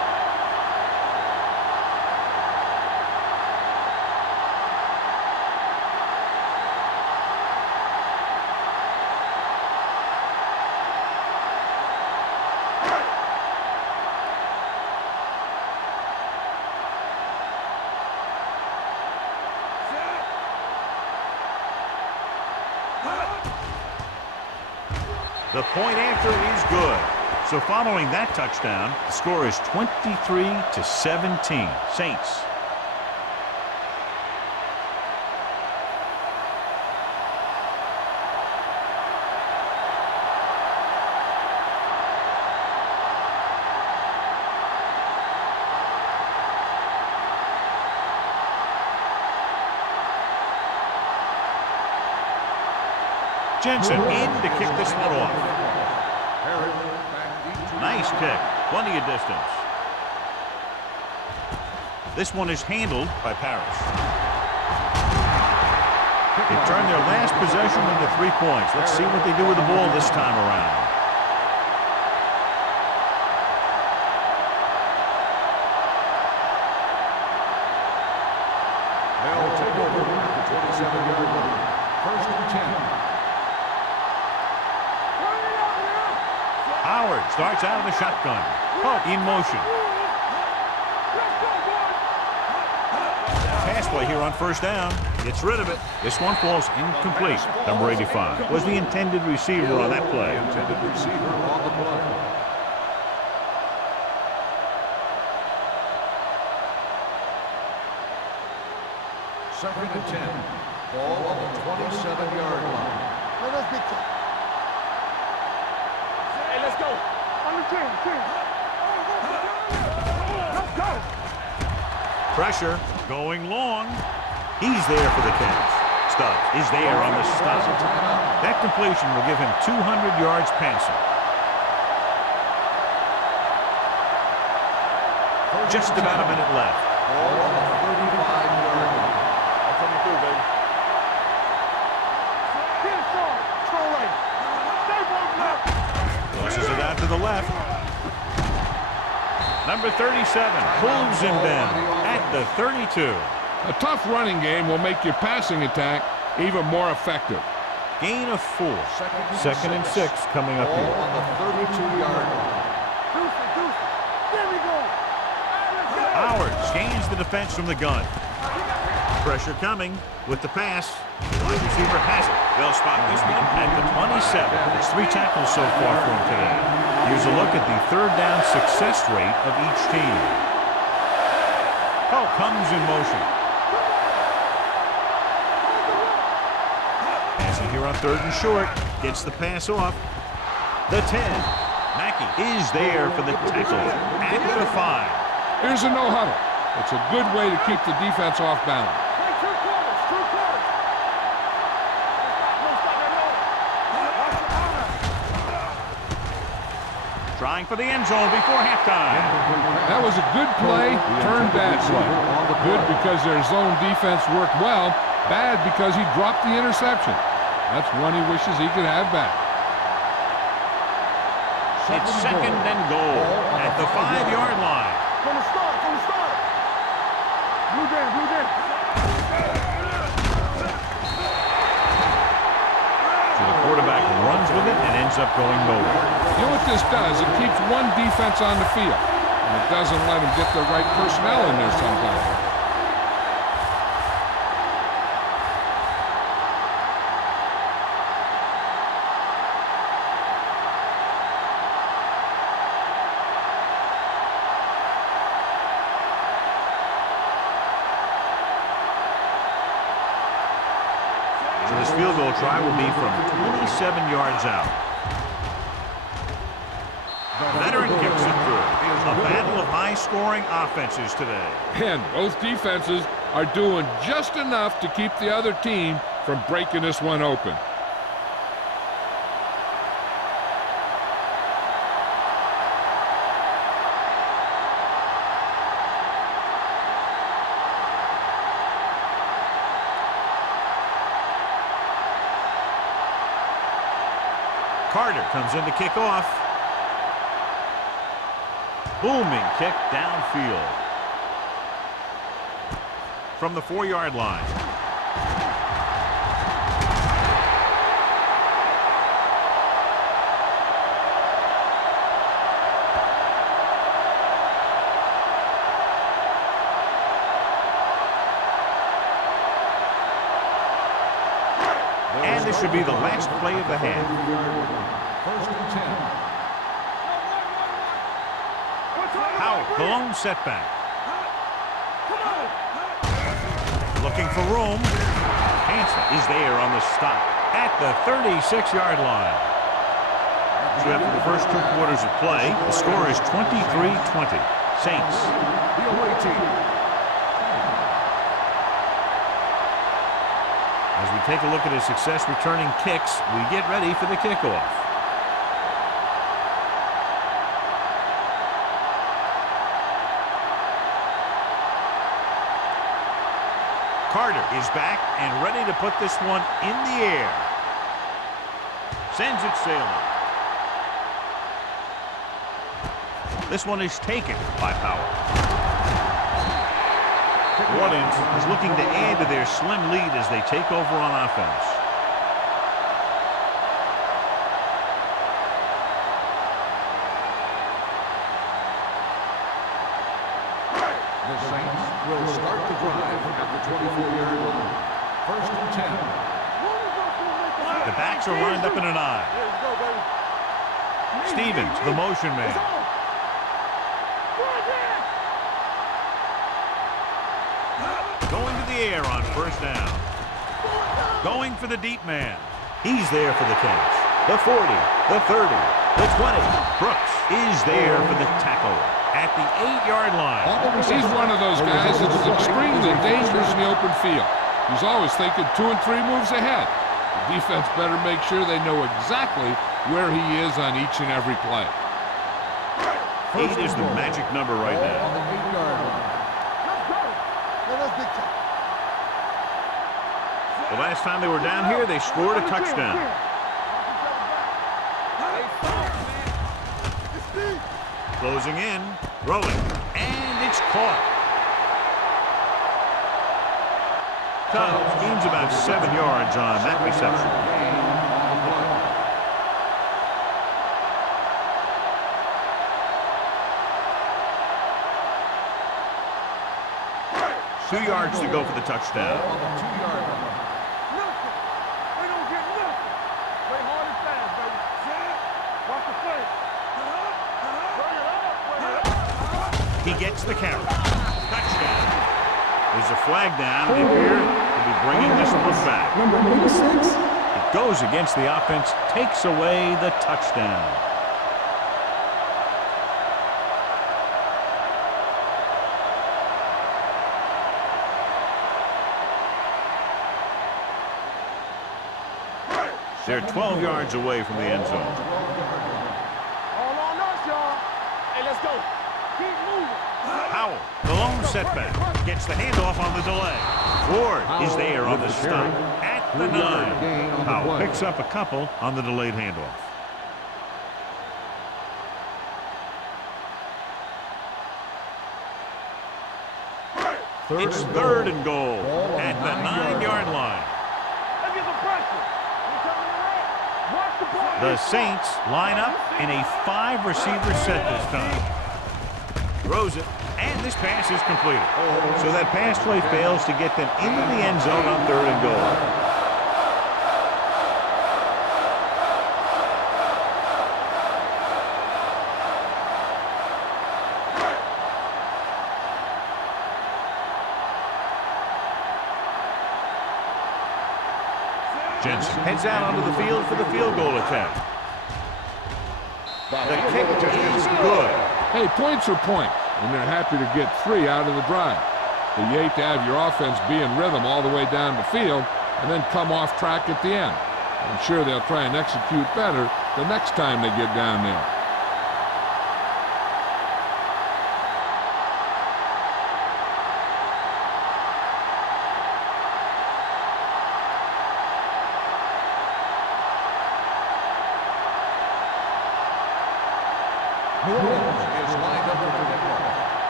The point after is good. So following that touchdown, the score is 23-17. Saints. Jensen in to kick this one off. Nice kick. Plenty of distance. This one is handled by Parrish. They turned their last possession into 3 points. Let's see what they do with the ball this time around. They'll take over at the 27-yard line. First and 10. Howard starts out of the shotgun. Pope in motion. Pass play here on first down. Gets rid of it. This one falls incomplete. Number 85 was the intended receiver on that play. Intended receiver on the play. Second and 10. Ball on the 27-yard line. Let us be quick. Hey, let's go. On the team. Let's go. Pressure going long. He's there for the catch. Stubbs is there on the stop. That completion will give him 200 yards passing. Just about a minute left. Ball on the 35-yard line. I'm coming through, baby. Get it, Sean. Strong right. Stay both left. Tosses it out to the left. Number 37 pulls him down at the 32. A tough running game will make your passing attack even more effective. Gain of 4. Second and 6 coming up Ball here. on the 32-yard line. Deuce. There we go. Howard gains the defense from the gun. Pressure coming with the pass. Wide receiver has it. They'll spot this one at the 27. It's 3 tackles so far for him today. Here's a look at the third down success rate of each team. Pope comes in motion. Passing here on third and short. Gets the pass off. The 10. Mackey is there for the tackle at the 5. Here's a no-huddle. It's a good way to keep the defense off balance. Play 2 quarters. Trying for the end zone before halftime. That was a good play, turned bad play. Good because their zone defense worked well, bad because he dropped the interception. That's one he wishes he could have back. It's second and goal at the 5-yard line. From the start. Blue down. So the quarterback runs with it and ends up going nowhere. You know what this does? It keeps one defense on the field, and it doesn't let them get the right personnel in there sometimes. So this field goal try will be from 27 yards out. The veteran kicks it through. A battle of high-scoring offenses today. And both defenses are doing just enough to keep the other team from breaking this one open. Carter comes in to kick off. Booming kick downfield. From the 4-yard line. And this should be the last play of the half. First and 10. Howell, the lone setback. Looking for room. Hansen is there on the stop at the 36-yard line. So after the first 2 quarters of play, the score is 23-20. Saints. The away team. As we take a look at his success returning kicks, we get ready for the kickoff. Carter is back and ready to put this one in the air. Sends it sailing. This one is taken by Powell. New Orleans is looking to add to their slim lead as they take over on offense. The Saints will start the drive at the 24-yard line. First and 10. The backs are lined up in an eye. Stevens, the motion man. Going to the air on first down. Going for the deep man. He's there for the catch. The 40, the 30, the 20. Brooks is there for the tackle at the 8-yard line. He's one of those guys that's extremely dangerous in the open field. He's always thinking 2 and 3 moves ahead. The defense better make sure they know exactly where he is on each and every play. 8 is the magic number right On now. the 8-yard line. The last time they were down here, they scored a touchdown. Closing in, throwing, and it's caught. Tubbs gains about 7 yards on that reception. Two yards to go for the touchdown. On the 2-yard line. They don't get nothing. Play hard and fast, baby. Watch the play. He gets the carry. Touchdown. There's a flag down. They appear to be bringing this one back. Number 86. It goes against the offense, takes away the touchdown. They're 12 yards away from the end zone. All on us, y'all. Hey, let's go. Keep moving. Howell, the lone setback, gets the handoff on the delay. Ward is there on the stop at the 3-yard gain 9. on the Howell play. picks up a couple on the delayed handoff. It's third and goal at the 9-yard line. Let's get some pressure. We coming around. Watch the ball. The Saints line up in a 5-receiver set this time. Throws it, and this pass is completed. So that pass play fails to get them into the end zone on third and goal. Jensen heads out onto the field for the field goal attempt. The kick is good. Hey, points are points, and they're happy to get 3 out of the drive. But you hate to have your offense be in rhythm all the way down the field and then come off track at the end. I'm sure they'll try and execute better the next time they get down there.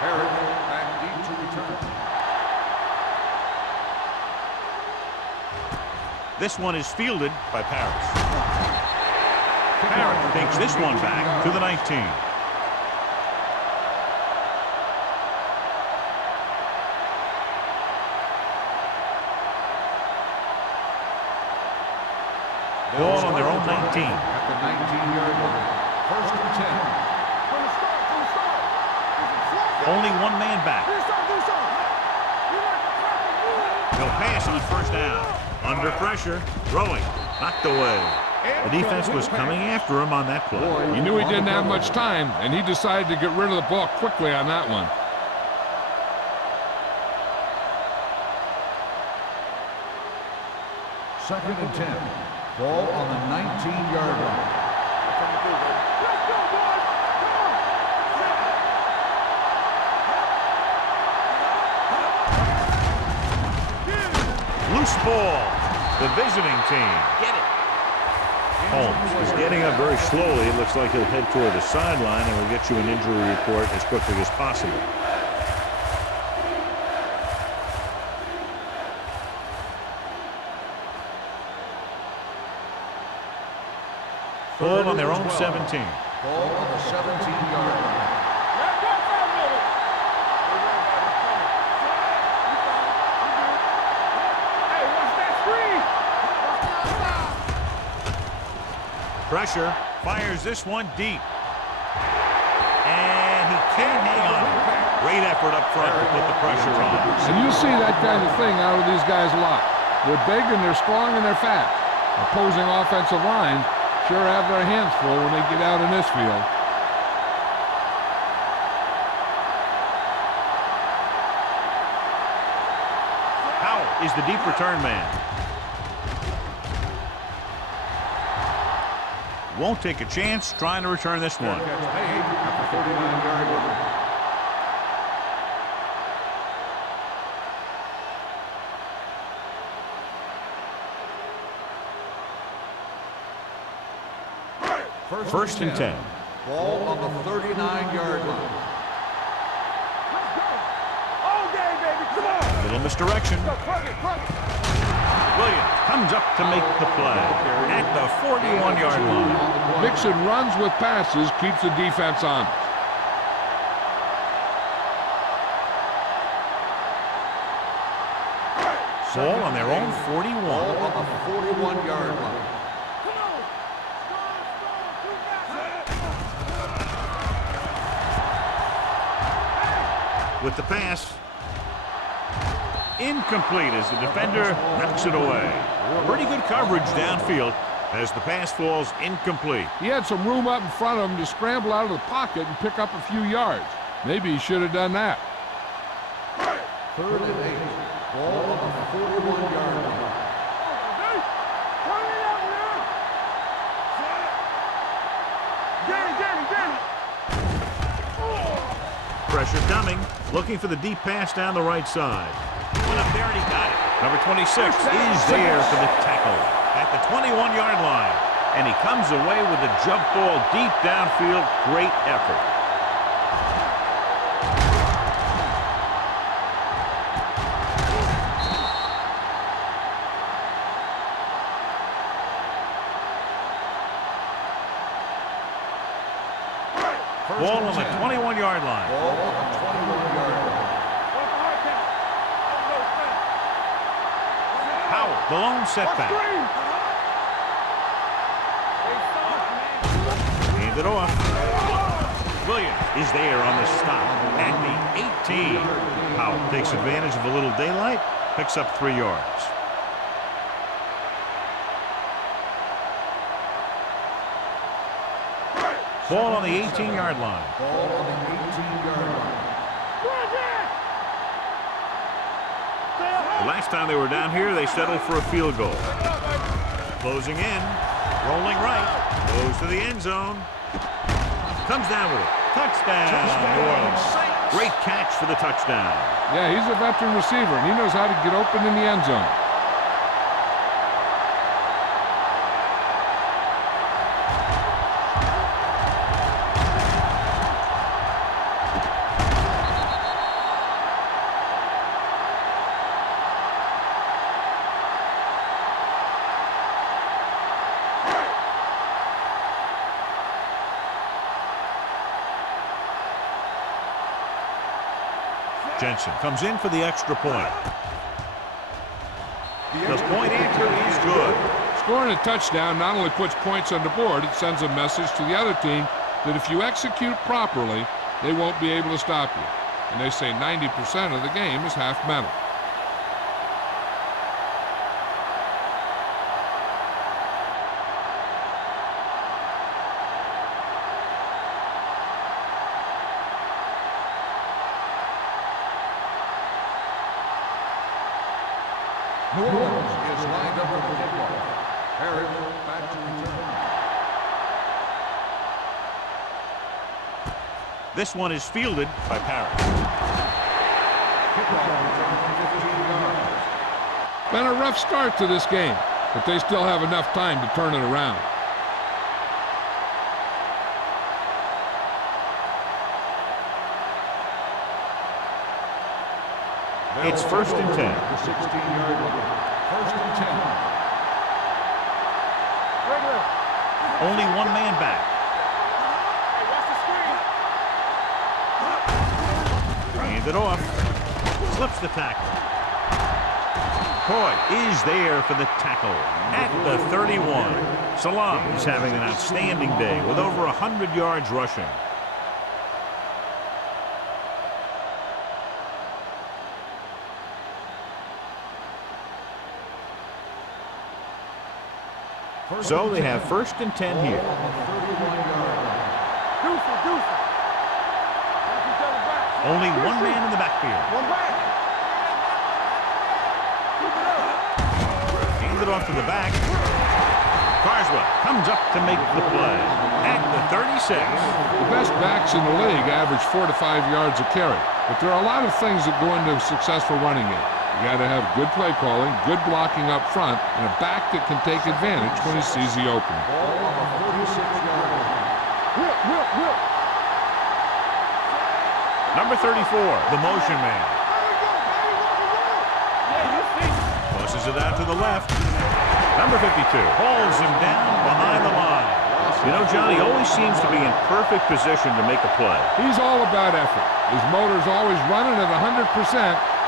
Herrick back deep to return. This one is fielded by Paris. Parrott takes this one back to the 19. Ball on their own 19. At the 19-yard line. First and 10. From the start, from the start. Only one man back. Do something. He'll pass on first down. Under pressure, throwing, knocked away. The defense was coming after him on that play. He knew he didn't have much time, and he decided to get rid of the ball quickly on that one. Second and 10. Ball on the 19-yard line. Let's go, boys. Loose ball. The visiting team. Get it. Holmes is getting up very slowly. It looks like he'll head toward the sideline, and we'll get you an injury report as quickly as possible. Ball on their own 17. Ball on the 17-yard line. Let's go, family. Hey, watch that screen. Pressure. Fires this one deep. And he can't hang on. Great effort up front to put the pressure on. And you see that kind of thing out of these guys a lot. They're big and they're strong and they're fast. Opposing offensive lines sure have their hands full when they get out in this field. Howell is the deep return man. Won't take a chance trying to return this one. Catch made at the 39-yard line. First and 10. Ball on the 39-yard line. Let's go. All day, baby. Come on. Little misdirection. Go, plug it. Williams comes up to make the play at the 41-yard line. Mixing runs with passes keeps the defense honest. Ball on their own 41. Ball on the 41-yard line. With the pass. Incomplete as the defender knocks it away. Pretty good coverage downfield as the pass falls incomplete. He had some room up in front of him to scramble out of the pocket and pick up a few yards. Maybe he should have done that. Third and 8. Ball on the 41-yard line. Turn it up now. Pressure coming. Looking for the deep pass down the right side. Went up there and he got it. Number 26 is there for the tackle at the 21-yard line. And he comes away with a jump ball deep downfield. Great effort. Ball on the 21-yard line. Ball on the 21-yard line. Howell, the lone setback. Hand it off. Williams is there on the stop at the 18. Howell takes advantage of a little daylight, picks up 3 yards. Ball on the 18-yard line. Ball on the 18-yard line. The last time they were down here, they settled for a field goal. Closing in, rolling right, goes to the end zone. Comes down with it. Touchdown, New Orleans. Great catch for the touchdown. Yeah, he's a veteran receiver, and he knows how to get open in the end zone. Jensen comes in for the extra point. The point after is good. Scoring a touchdown not only puts points on the board, it sends a message to the other team that if you execute properly, they won't be able to stop you. And they say 90% of the game is half mental. New Orleans is lined up for the kickoff. Harry back to return. This one is fielded by Parrott. Kickoff return 15 yards. Been a rough start to this game, but they still have enough time to turn it around. It's 1st and 10. The 16-yard line. 1st and 10. Regular. Only one man back. Hey, watch the screen. Hand it off. Slips the tackle. Coy is there for the tackle at the 31. Salam is having an outstanding day with over 100 yards rushing. So they have 1st and 10 here. Only one man in the backfield. One back. Keep it up. Hand it off to the back. Carswell comes up to make the play at the 36. The best backs in the league average 4 to 5 yards a carry, but there are a lot of things that go into a successful running game. You got to have good play calling, good blocking up front, and a back that can take advantage when he sees the opening. Ball on the 46-yard line. Whip. Number 34, the motion man. Yeah, you see. Tosses it out to the left. Number 52 pulls him down behind the line. You know, Johnny always seems to be in perfect position to make a play. He's all about effort. His motor's always running at 100%,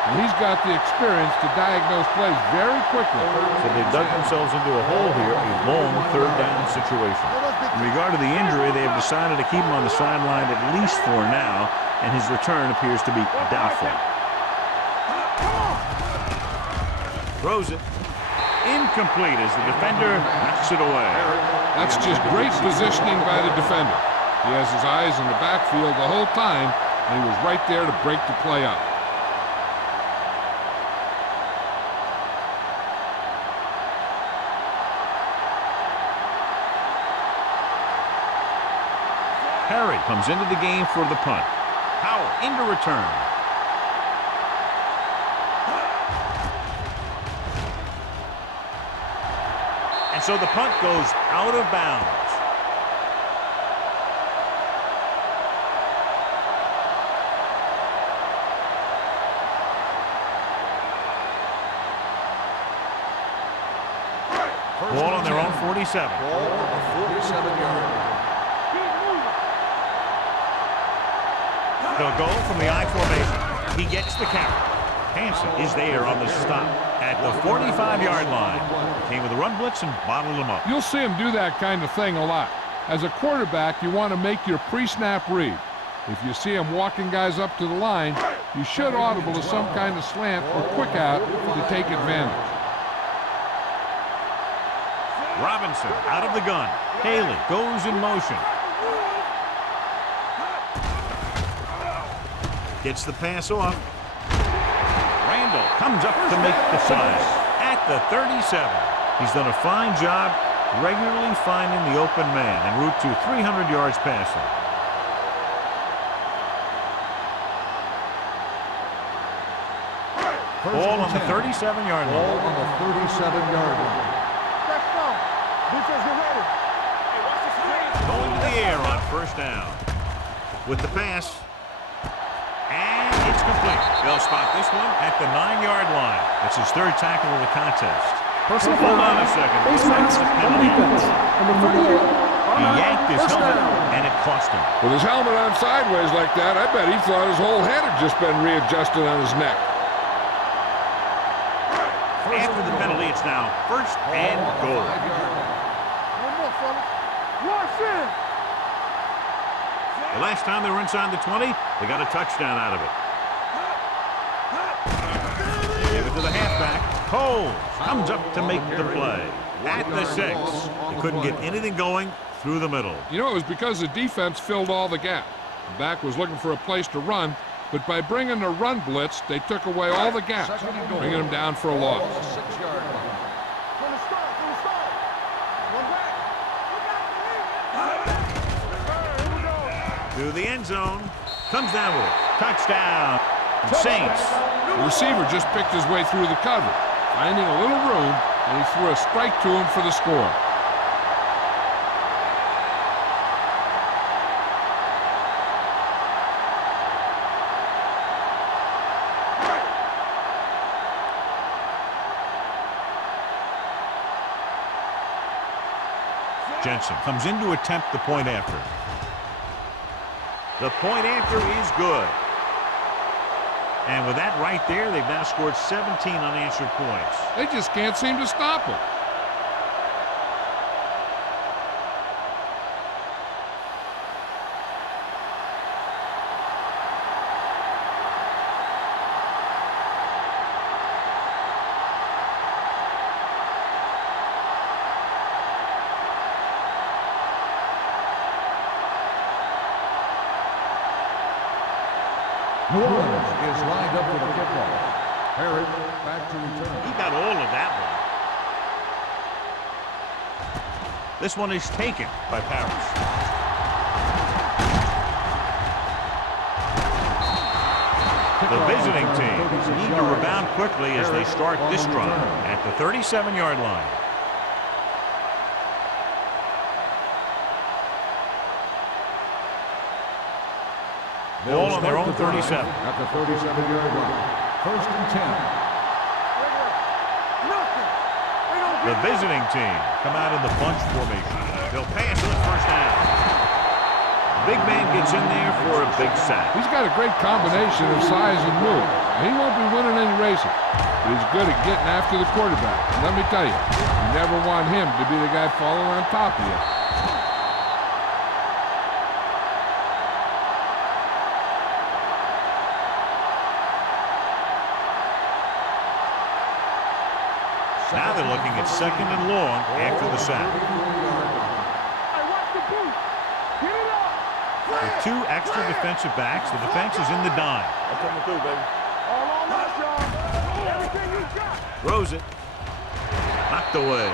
and he's got the experience to diagnose plays very quickly. So they dug themselves into a hole here, a long 3rd down situation. In regard to the injury, they have decided to keep him on the sideline at least for now, and his return appears to be doubtful. Throws it. Incomplete as the defender knocks it away. That's just great positioning by the defender. He has his eyes in the backfield the whole time, and he was right there to break the play up. Perry comes into the game for the punt. Howell into return. And so the punt goes out of bounds. Ball on their own 47. Ball on the 47-yard line. They'll go from the I formation. He gets the carry. Hansen is there on the stop at the 45-yard line. Came with a run blitz and bottled him up. You'll see him do that kind of thing a lot. As a quarterback, you want to make your pre-snap read. If you see him walking guys up to the line, you should audible to some kind of slant or quick out to take advantage. Robinson out of the gun. Haley goes in motion. Gets the pass off. Randall comes up to make the play at the 37. He's done a fine job regularly finding the open man en route to 300 yards passing. Ball on the 37-yard line. Ball on the 37-yard line. Fresh start. Defense, get ready. Hey, watch the screen. Going to the air on 1st down. With the pass. And it's complete. They'll spot this one at the 9-yard line. It's his 3rd tackle of the contest. Personal Hold foul. on a second. Face mask That's a on penalty. defense. Number 48, He yanked his helmet, and it cost him. With his helmet on sideways like that, I bet he thought his whole head had just been readjusted on his neck. After the penalty, it's now first and goal. One more, fella. Rush in. The last time they were inside the 20, they got a touchdown out of it. Give it to the halfback. Cole comes up to make the play. At the 6. They couldn't get anything going through the middle. You know, it was because the defense filled all the gap. The back was looking for a place to run, but by bringing the run blitz, they took away all the gaps, bringing them down for a loss. From the start. One back. To the end zone. Comes down with it. Touchdown. Saints. The receiver just picked his way through the cover, finding a little room, and he threw a strike to him for the score. Jensen comes in to attempt the point after. The point after is good. And with that right there, they've now scored 17 unanswered points. They just can't seem to stop him. New Orleans is lined up for the kickoff. Harris back to return. He got all of that one. This one is taken by Paris. The visiting team need to rebound quickly as they start this drive at the 37-yard line. Ball on their own 37. At the 37-yard line. First and 10. The visiting team come out in the bunch formation. They'll pass on the first down. Big man gets in there for a big sack. He's got a great combination of size and move. He won't be winning any races, but he's good at getting after the quarterback. And let me tell you, you never want him to be the guy falling on top of you. Now they're looking at second and long after the sack. With 2 extra defensive backs, the defense is in the dime. I'm coming through, baby. All on my job. Everything you got. Throws it. Knocked away.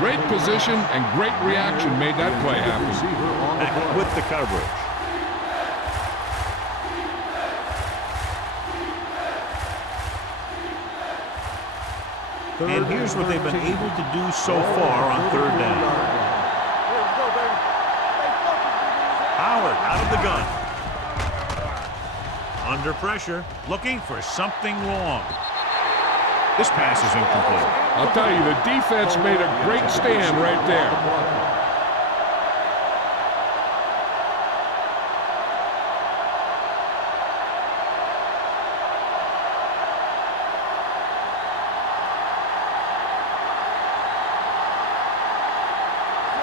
Great position and great reaction made that play happen. Back with the coverage. And here's what they've been able to do so far on third down. Let's go, baby. Howard out of the gun. Under pressure, looking for something long. This pass is incomplete. I'll tell you, the defense made a great stand right there.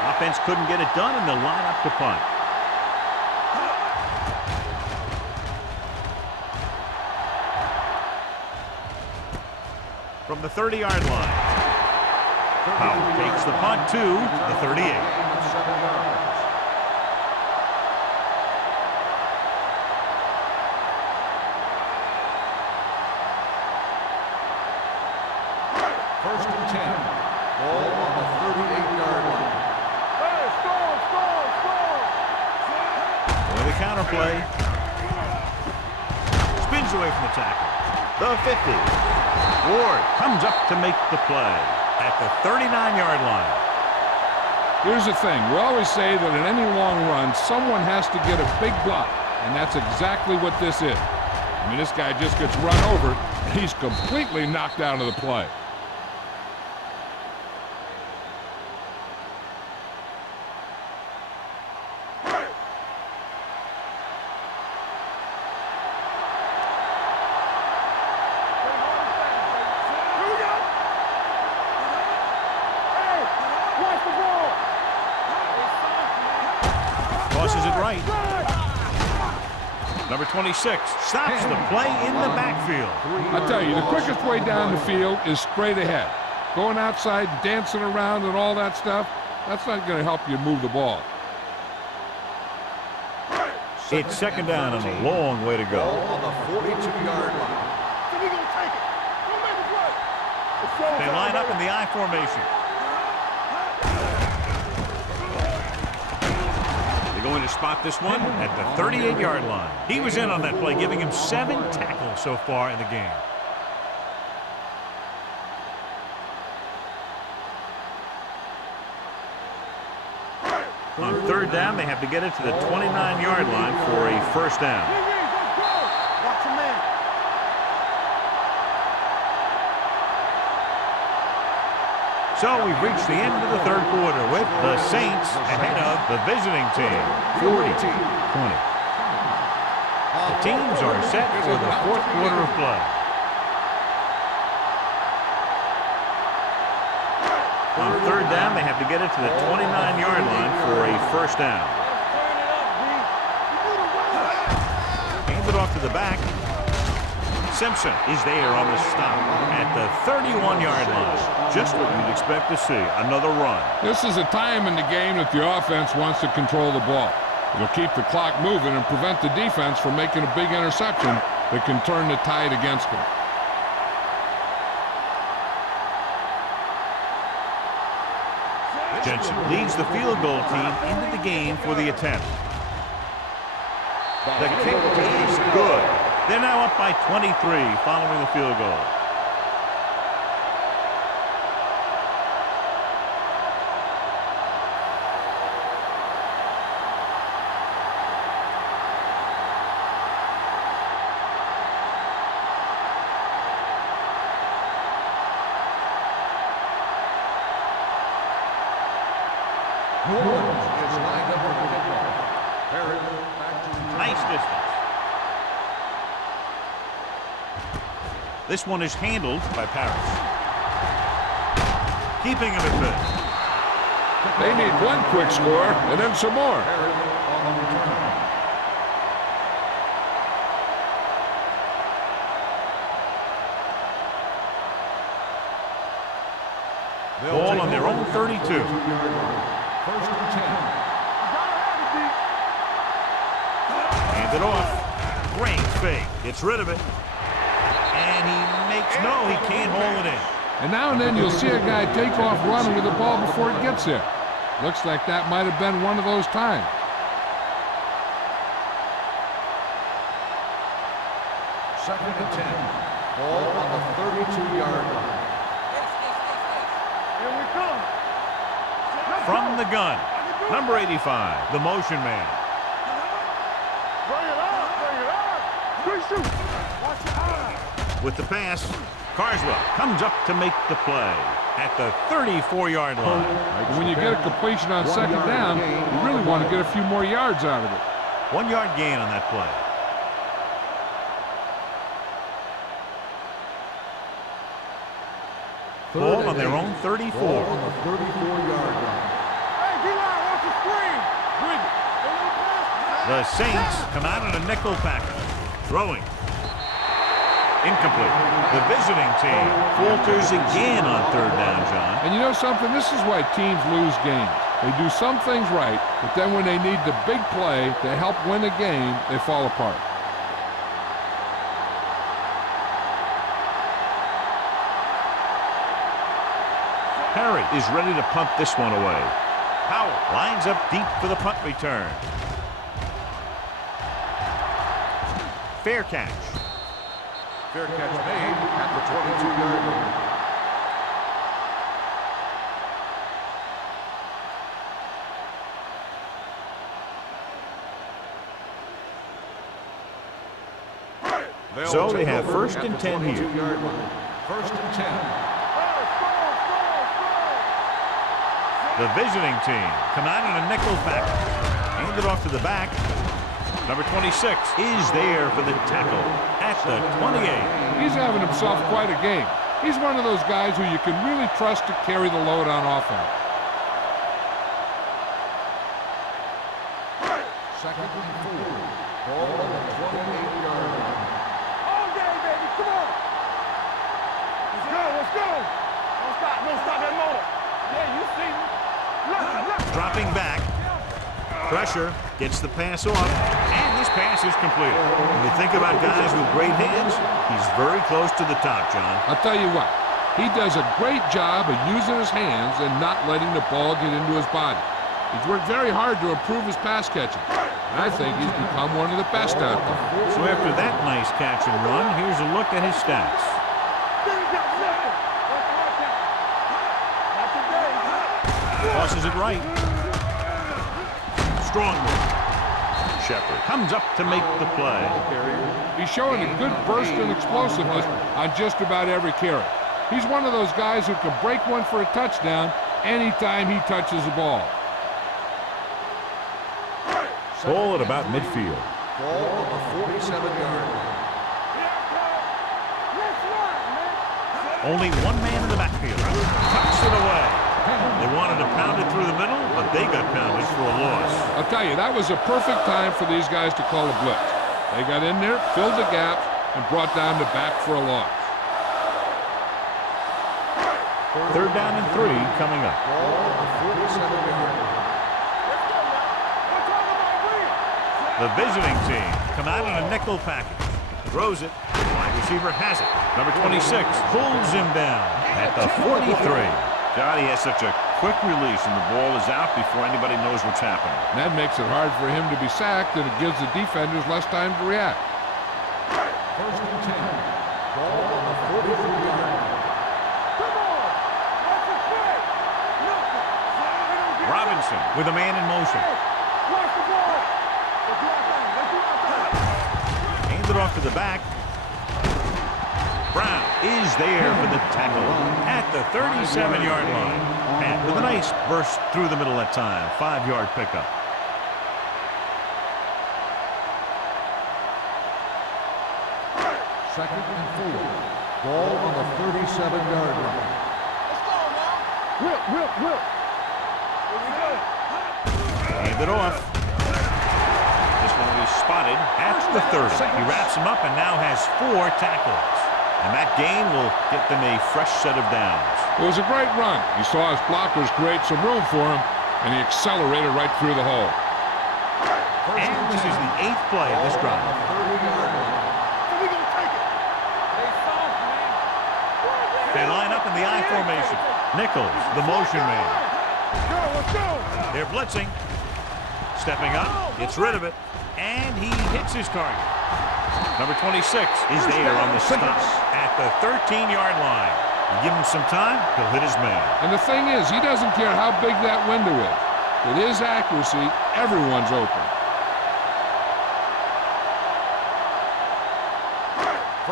Offense couldn't get it done, and they'll line up to punt. From the 30-yard line, Powell takes the punt to the 38. First and 10. Ball on the 38-yard line. With a counter play. Spins away from the tackle. The 50. Ward comes up to make the play at the 39-yard line. Here's the thing. We always say that in any long run, someone has to get a big block, and that's exactly what this is. I mean, this guy just gets run over, and he's completely knocked out of the play. Number 26 stops the play in the backfield. I tell you, the quickest way down the field is straight ahead. Going outside and dancing around and all that stuff, that's not going to help you move the ball. It's second down and a long way to go. On the 42-yard line. They line up in the I formation. They're going to spot this one at the 38-yard line. He was in on that play, giving him 7 tackles so far in the game. On third down, they have to get it to the 29-yard line for a first down. Watch your man. So we've reached the end of the third quarter with the Saints ahead of the visiting team, 40-20. The teams are set for the fourth quarter of play. On third down, they have to get it to the 29-yard line for a first down. Hands it off to the back. Simpson is there on the stop at the 31-yard line. Just what you'd expect to see, another run. This is a time in the game that the offense wants to control the ball. It'll keep the clock moving and prevent the defense from making a big interception that can turn the tide against them. Jensen leads the field goal team into the game for the attempt. The kick is good. They're now up by 23 following the field goal. Nice distance. This one is handled by Paris. Keeping him at bay. They need one quick score and then some more. Ball on their own 32. First and 10. Hand it off. Great fake. Gets rid of it. And he makes no, he can't hold it in. And now and then you'll see a guy take off running with the ball before it gets there. Looks like that might have been one of those times. Second and 10. Ball on the 32-yard line. Here we come. From the gun, number 85, the motion man. Bring it up, bring it up. Good shoot. Watch your eyes. With the pass, Carswell comes up to make the play at the 34-yard line. And when you get a completion on second down, you really want to get a few more yards out of it. 1 yard gain on that play. Ball on their own 34. Ball on the 34-yard line. Hey, D-line, watch the screen. Bring it. A little pass. The Saints come out in a nickel package. Throwing. Incomplete. The visiting team falters again on third down, John. And you know something? This is why teams lose games. They do some things right, but then when they need the big play to help win a game, they fall apart. Perry is ready to punt this one away. Howell lines up deep for the punt return. Fair catch. Fair catch made at the 22-yard line. So they have first and 10 here. First and 10. The visiting team come out in a nickel package. Hand it off to the back. Number 26 is there for the tackle at the 28. He's having himself quite a game. He's one of those guys who you can really trust to carry the load on offense. Second and 4. Ball on the 28. Pressure, gets the pass off, and this pass is completed. When you think about guys with great hands, he's very close to the top, John. I'll tell you what, he does a great job of using his hands and not letting the ball get into his body. He's worked very hard to improve his pass catching. And I think he's become one of the best out there. So after that nice catch and run, here's a look at his stats. Tosses it right. Strong move. Shepard comes up to make the play. He's showing a good burst and explosiveness on just about every carry. He's one of those guys who can break one for a touchdown anytime he touches the ball. Ball at about midfield. Ball on the 47-yard line. Only one man in the backfield. Tucks it away. They wanted to pound it through the middle, but they got pounded for a loss. I'll tell you, that was a perfect time for these guys to call a blitz. They got in there, filled the gaps, and brought down the back for a loss. Third down and 3 coming up. Ball on the 47-yard line. The visiting team come out in a nickel package. Throws it. Wide receiver has it. Number 26 pulls him down at the 43. God, he has such a quick release, and the ball is out before anybody knows what's happening. And that makes it hard for him to be sacked, and it gives the defenders less time to react. First and 10. Ball on the 43-yard line. Robinson with a man in motion. Hands it off to the back. Brown is there for the tackle at the 37-yard line. And with a nice burst through the middle that time. 5-yard pickup. Second and 4. Ball on the 37-yard line. Let's go now. Whip. Hand it off. This one is spotted at the 30. He wraps him up and now has 4 tackles. And that gain will get them a fresh set of downs. It was a great run. He saw his blockers create some room for him, and he accelerated right through the hole. And this is the 8th play of this drive. 30-yard line. They line up in the I formation. Nichols, the motion man. Let's go. They're blitzing. Stepping up, gets rid of it, and he hits his target. Number 26 is there on the stop at the 13-yard line. You give him some time, he'll hit his man. And the thing is, he doesn't care how big that window is. With his accuracy, everyone's open.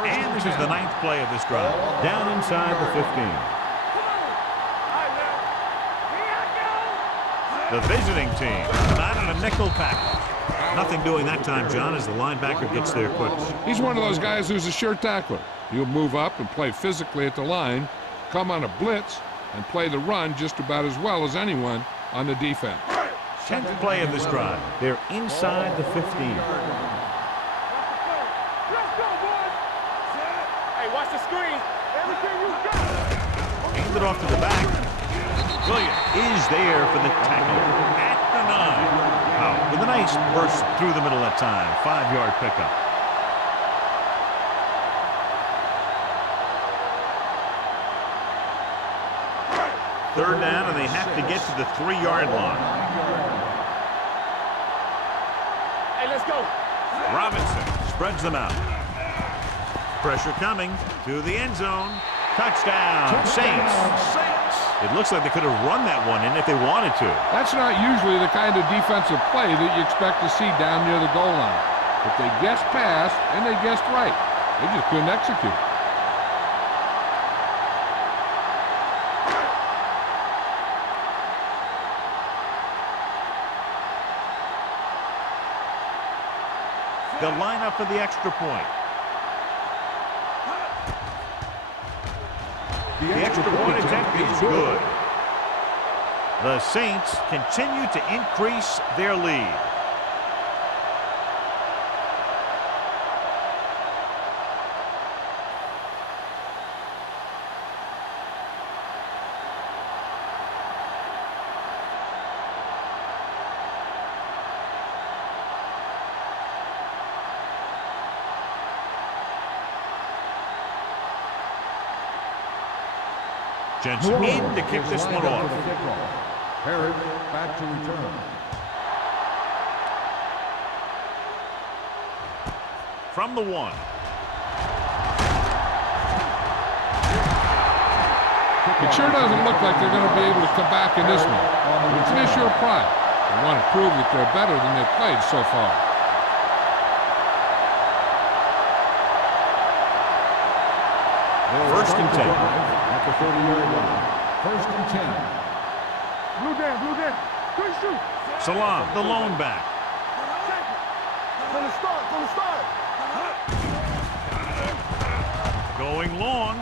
And this is the 9th play of this drive. Down inside the 15. The visiting team not in a nickel package. Nothing doing that time, John, as the linebacker gets there quickly. He's one of those guys who's a sure tackler. He'll move up and play physically at the line, come on a blitz, and play the run just about as well as anyone on the defense. 10th play of this drive. They're inside the 15. Hey, watch the screen. Everything you got. Hand it off to the back. Williams is there for the tackle at the 9. Wow, with a nice burst through the middle that time. 5-yard pickup. Third down, and they have to get to the 3-yard line. Hey, let's go. Robinson spreads them out. Pressure coming to the end zone. Touchdown, Saints. It looks like they could have run that one in if they wanted to. That's not usually the kind of defensive play that you expect to see down near the goal line. But they guessed pass, and they guessed right. They just couldn't execute. They'll line up for the extra point. The extra point attempt is good. The Saints continue to increase their lead. Jensen in to kick this one off. Herod back to return. From the 1. It sure doesn't look like they're going to be able to come back in this one. It's an issue of pride. They want to prove that they're better than they've played so far. First and 10. At the 30-yard line. First and 10. Blue down. Quick shoot. Salam, the lone back. Gonna start. Going long.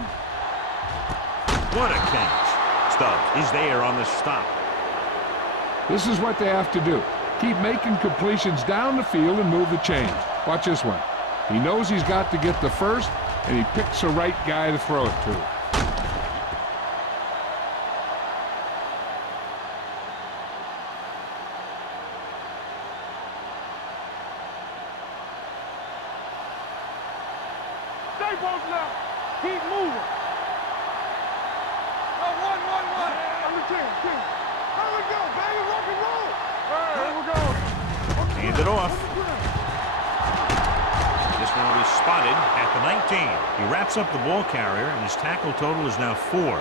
What a catch. Stubbs is there on the stop. This is what they have to do. Keep making completions down the field and move the chains. Watch this one. He knows he's got to get the first, and he picks the right guy to throw it to. Stay both now. Keep moving. One. On the 10. Here we go, baby. Rock and roll. Here we go. Hand it off. This one will be spotted at the 19. He wraps up the ball carrier, and his tackle total is now 4.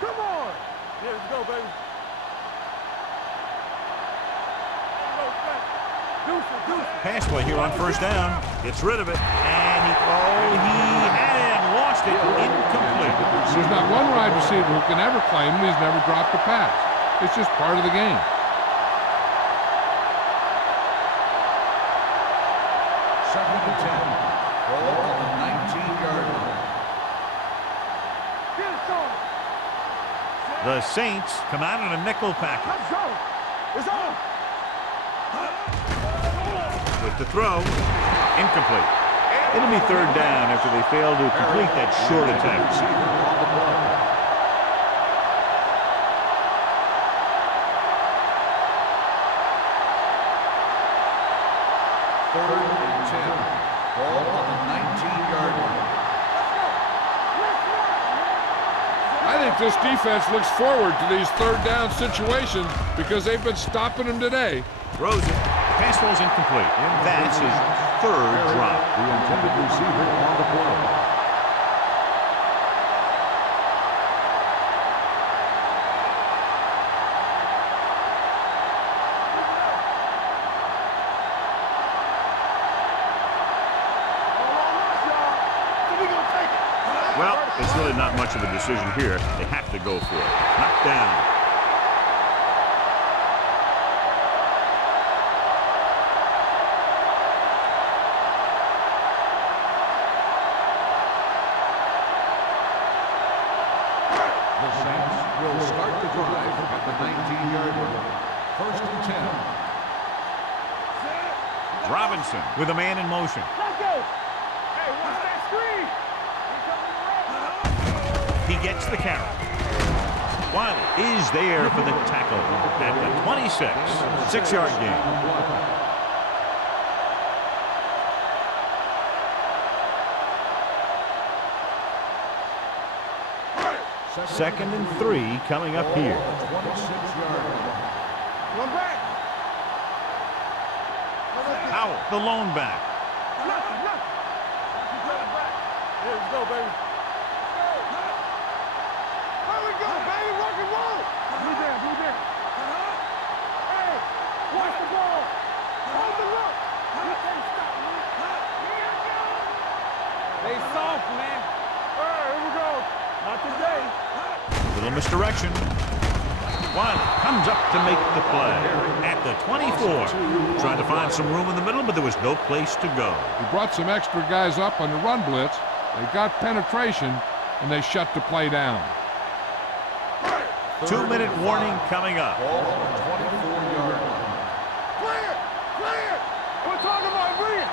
Come on. Here we go, baby. Pass play here on first down. Gets rid of it. And he had it and lost it. Incomplete. There's not one wide receiver who can ever claim that he's never dropped a pass. It's just part of the game. Second and 10. Ball on the 19-yard line. Get it, son. The Saints come out in a nickel package. Let's go. It's on. With the throw, incomplete. It'll be third down after they fail to complete that short attempt. Third and 10. Ball on the 19-yard line. I think this defense looks forward to these third down situations because they've been stopping them today. Throws it. Pass ball's incomplete. And that's his third drop. The intended receiver on the play. Well, it's really not much of a decision here. They have to go for it. Knocked down. The Saints will start the drive at the 19-yard line. First and 10. Robinson with a man in motion. Let's go. Hey, watch that screen. He gets the carry. Wiley is there for the tackle at the 26. 6-yard gain. Second and 3 coming up here. 26-yard line. One back. Howell, the lone back. Nothing. Here we go, baby. Here we go, baby. Rock and roll. Blue down. Hey, watch the ball. Hold the look. You can't stop me. They soft, man. Here we go. Not today. Little misdirection. Wiley comes up to make the play at the 24. Trying to find some room in the middle, but there was no place to go. He brought some extra guys up on the run blitz. They got penetration, and they shut the play down. 2-minute warning coming up. Ball on the 24-yard line. Clear. We're talking about Brian.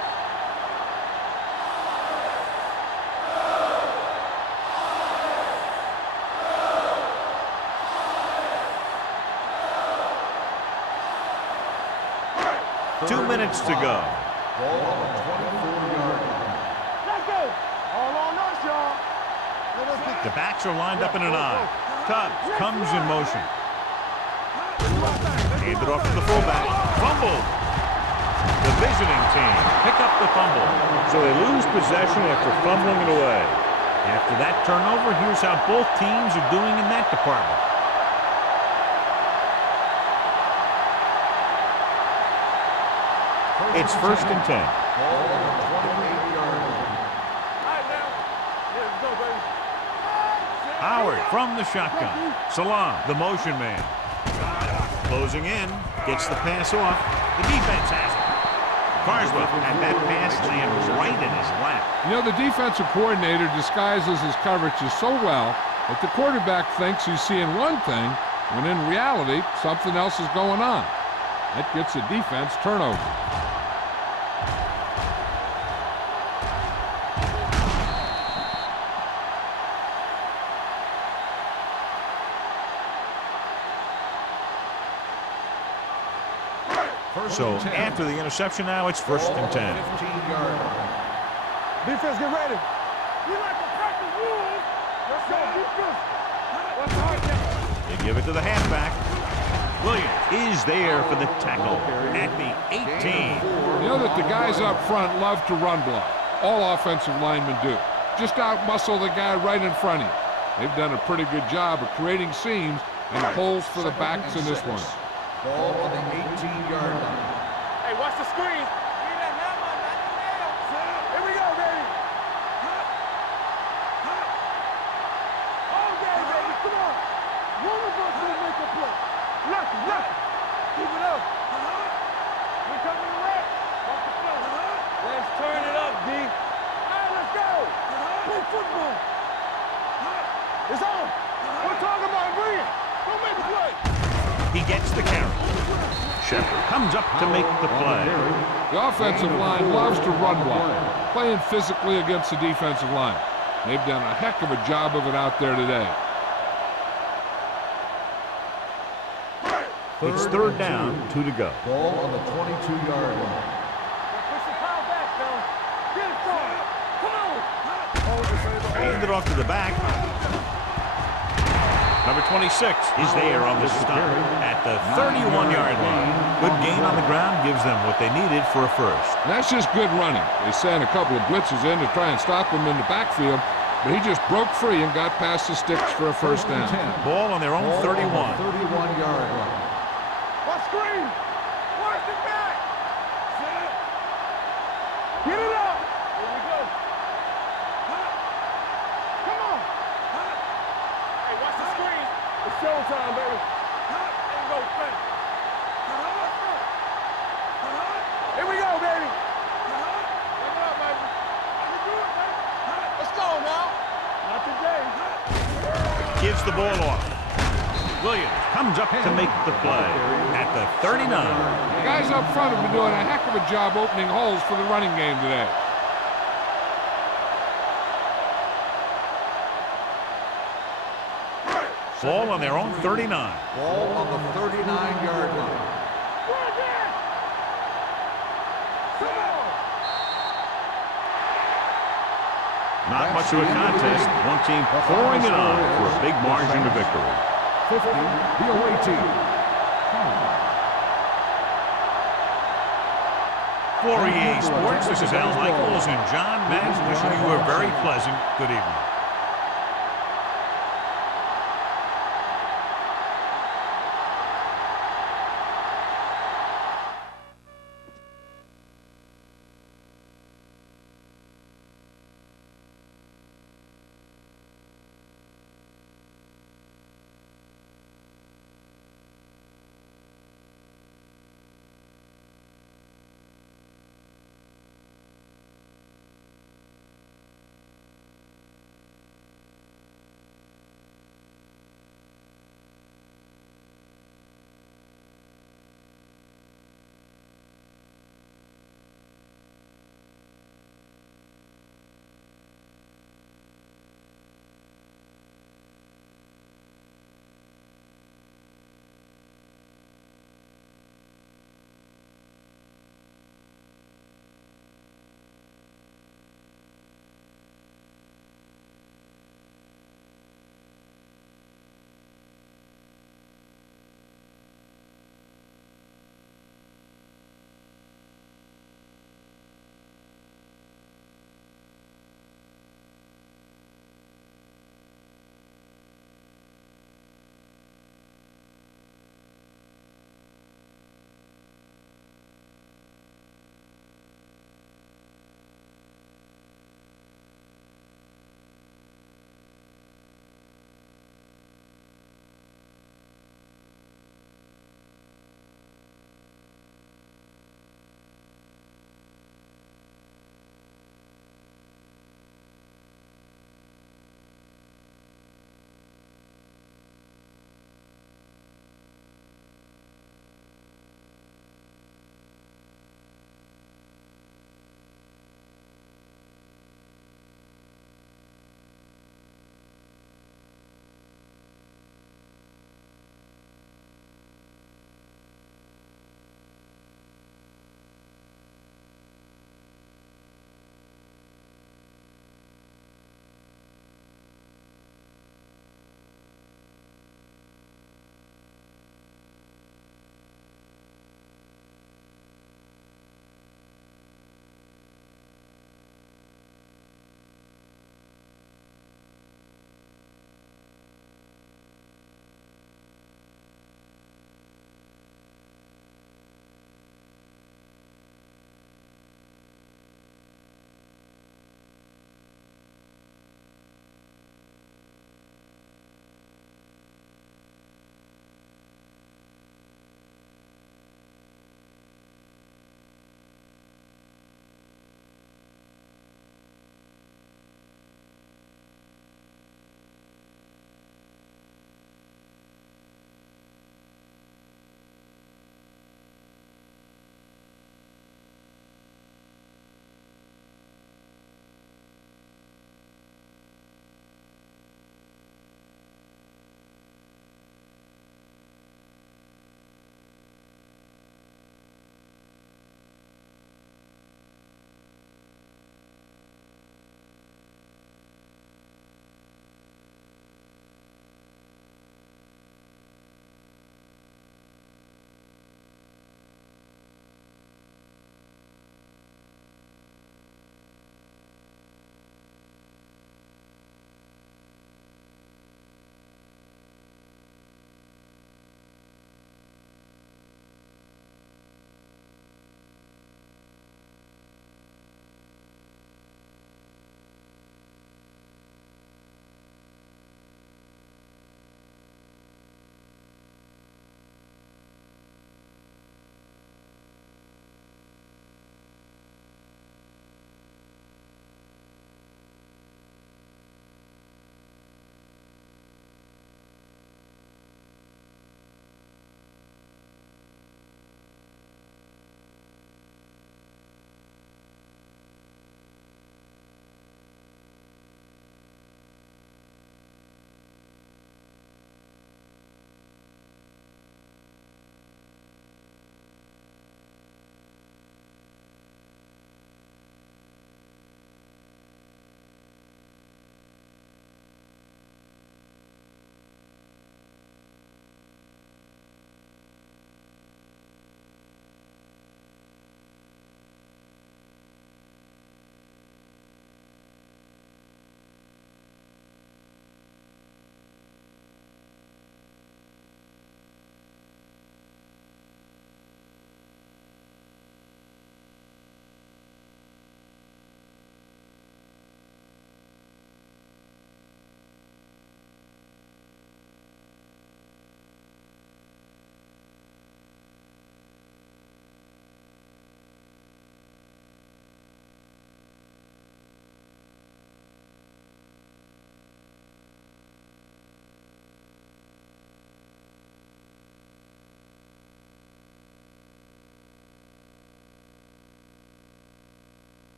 2 minutes to go. Ball on the 24-yard line. Let's go. All on us, y'all. The backs are lined up in an I. Tubbs comes in motion. Handed off to the fullback. Fumble. The visiting team pick up the fumble. So they lose possession after fumbling it away. After that turnover, here's how both teams are doing in that department. It's 1st and 10. Ball on the 28-yard line. All right, now. Let's go, baby. Howard from the shotgun. Salam, the motion man. Closing in. Gets the pass off. The defense has it. Carswell had that pass land right in his lap. You know, the defensive coordinator disguises his coverages so well that the quarterback thinks he's seeing one thing when in reality something else is going on. That gets the defense turnover. So after the interception now, it's 1st and 10. 15-yard line. Defense, get ready. We like to practice rules. Let's go, defense. What's hard now? They give it to the halfback. Williams is there for the tackle at the 18. You know that the guys up front love to run block. All offensive linemen do. Just out-muscle the guy right in front of you. They've done a pretty good job of creating seams and holes for the backs in this one. Ball on the 18-yard line. Hey, watch the screen. Here we go, baby. All day, baby. Come on. One of us will make a play. Look. Keep it up. We coming to wreck. Off the floor. Let's turn it up, D. All right, let's go. Play football. It's on. We're talking about brilliant. Go make a play. He gets the carry. Shepard comes up to make the play. The offensive line loves to run block, playing physically against the defensive line. They've done a heck of a job of it out there today. It's 3rd down, 2 to go. Ball on the 22-yard line. Push the foul back, fellas. Get it going. Come on. Hand it off to the back. Number 26 is there on the stop at the 31-yard line. Good gain on the ground gives them what they needed for a first. And that's just good running. They sent a couple of blitzes in to try and stop him in the backfield, but he just broke free and got past the sticks for a first down. Ball on their own 31. 31-yard line. What screen? Watch it back. Get it up. Here we go. Come on. Hey, watch the screen. It's showtime, baby. There you go, Frank. Here we go, baby. Bring it up, baby. You do it, baby. Let's go now. Not today. Gives the ball off. Williams comes up to make the play at the 39. The guys up front have been doing a heck of a job opening holes for the running game today. Ball on their own 39. Ball on the 39-yard line. Not much of a contest. One team pouring it on for a big margin of victory. 50, the away team. For EA Sports, this is Al Michaels and John Madden wishing you a very pleasant good evening.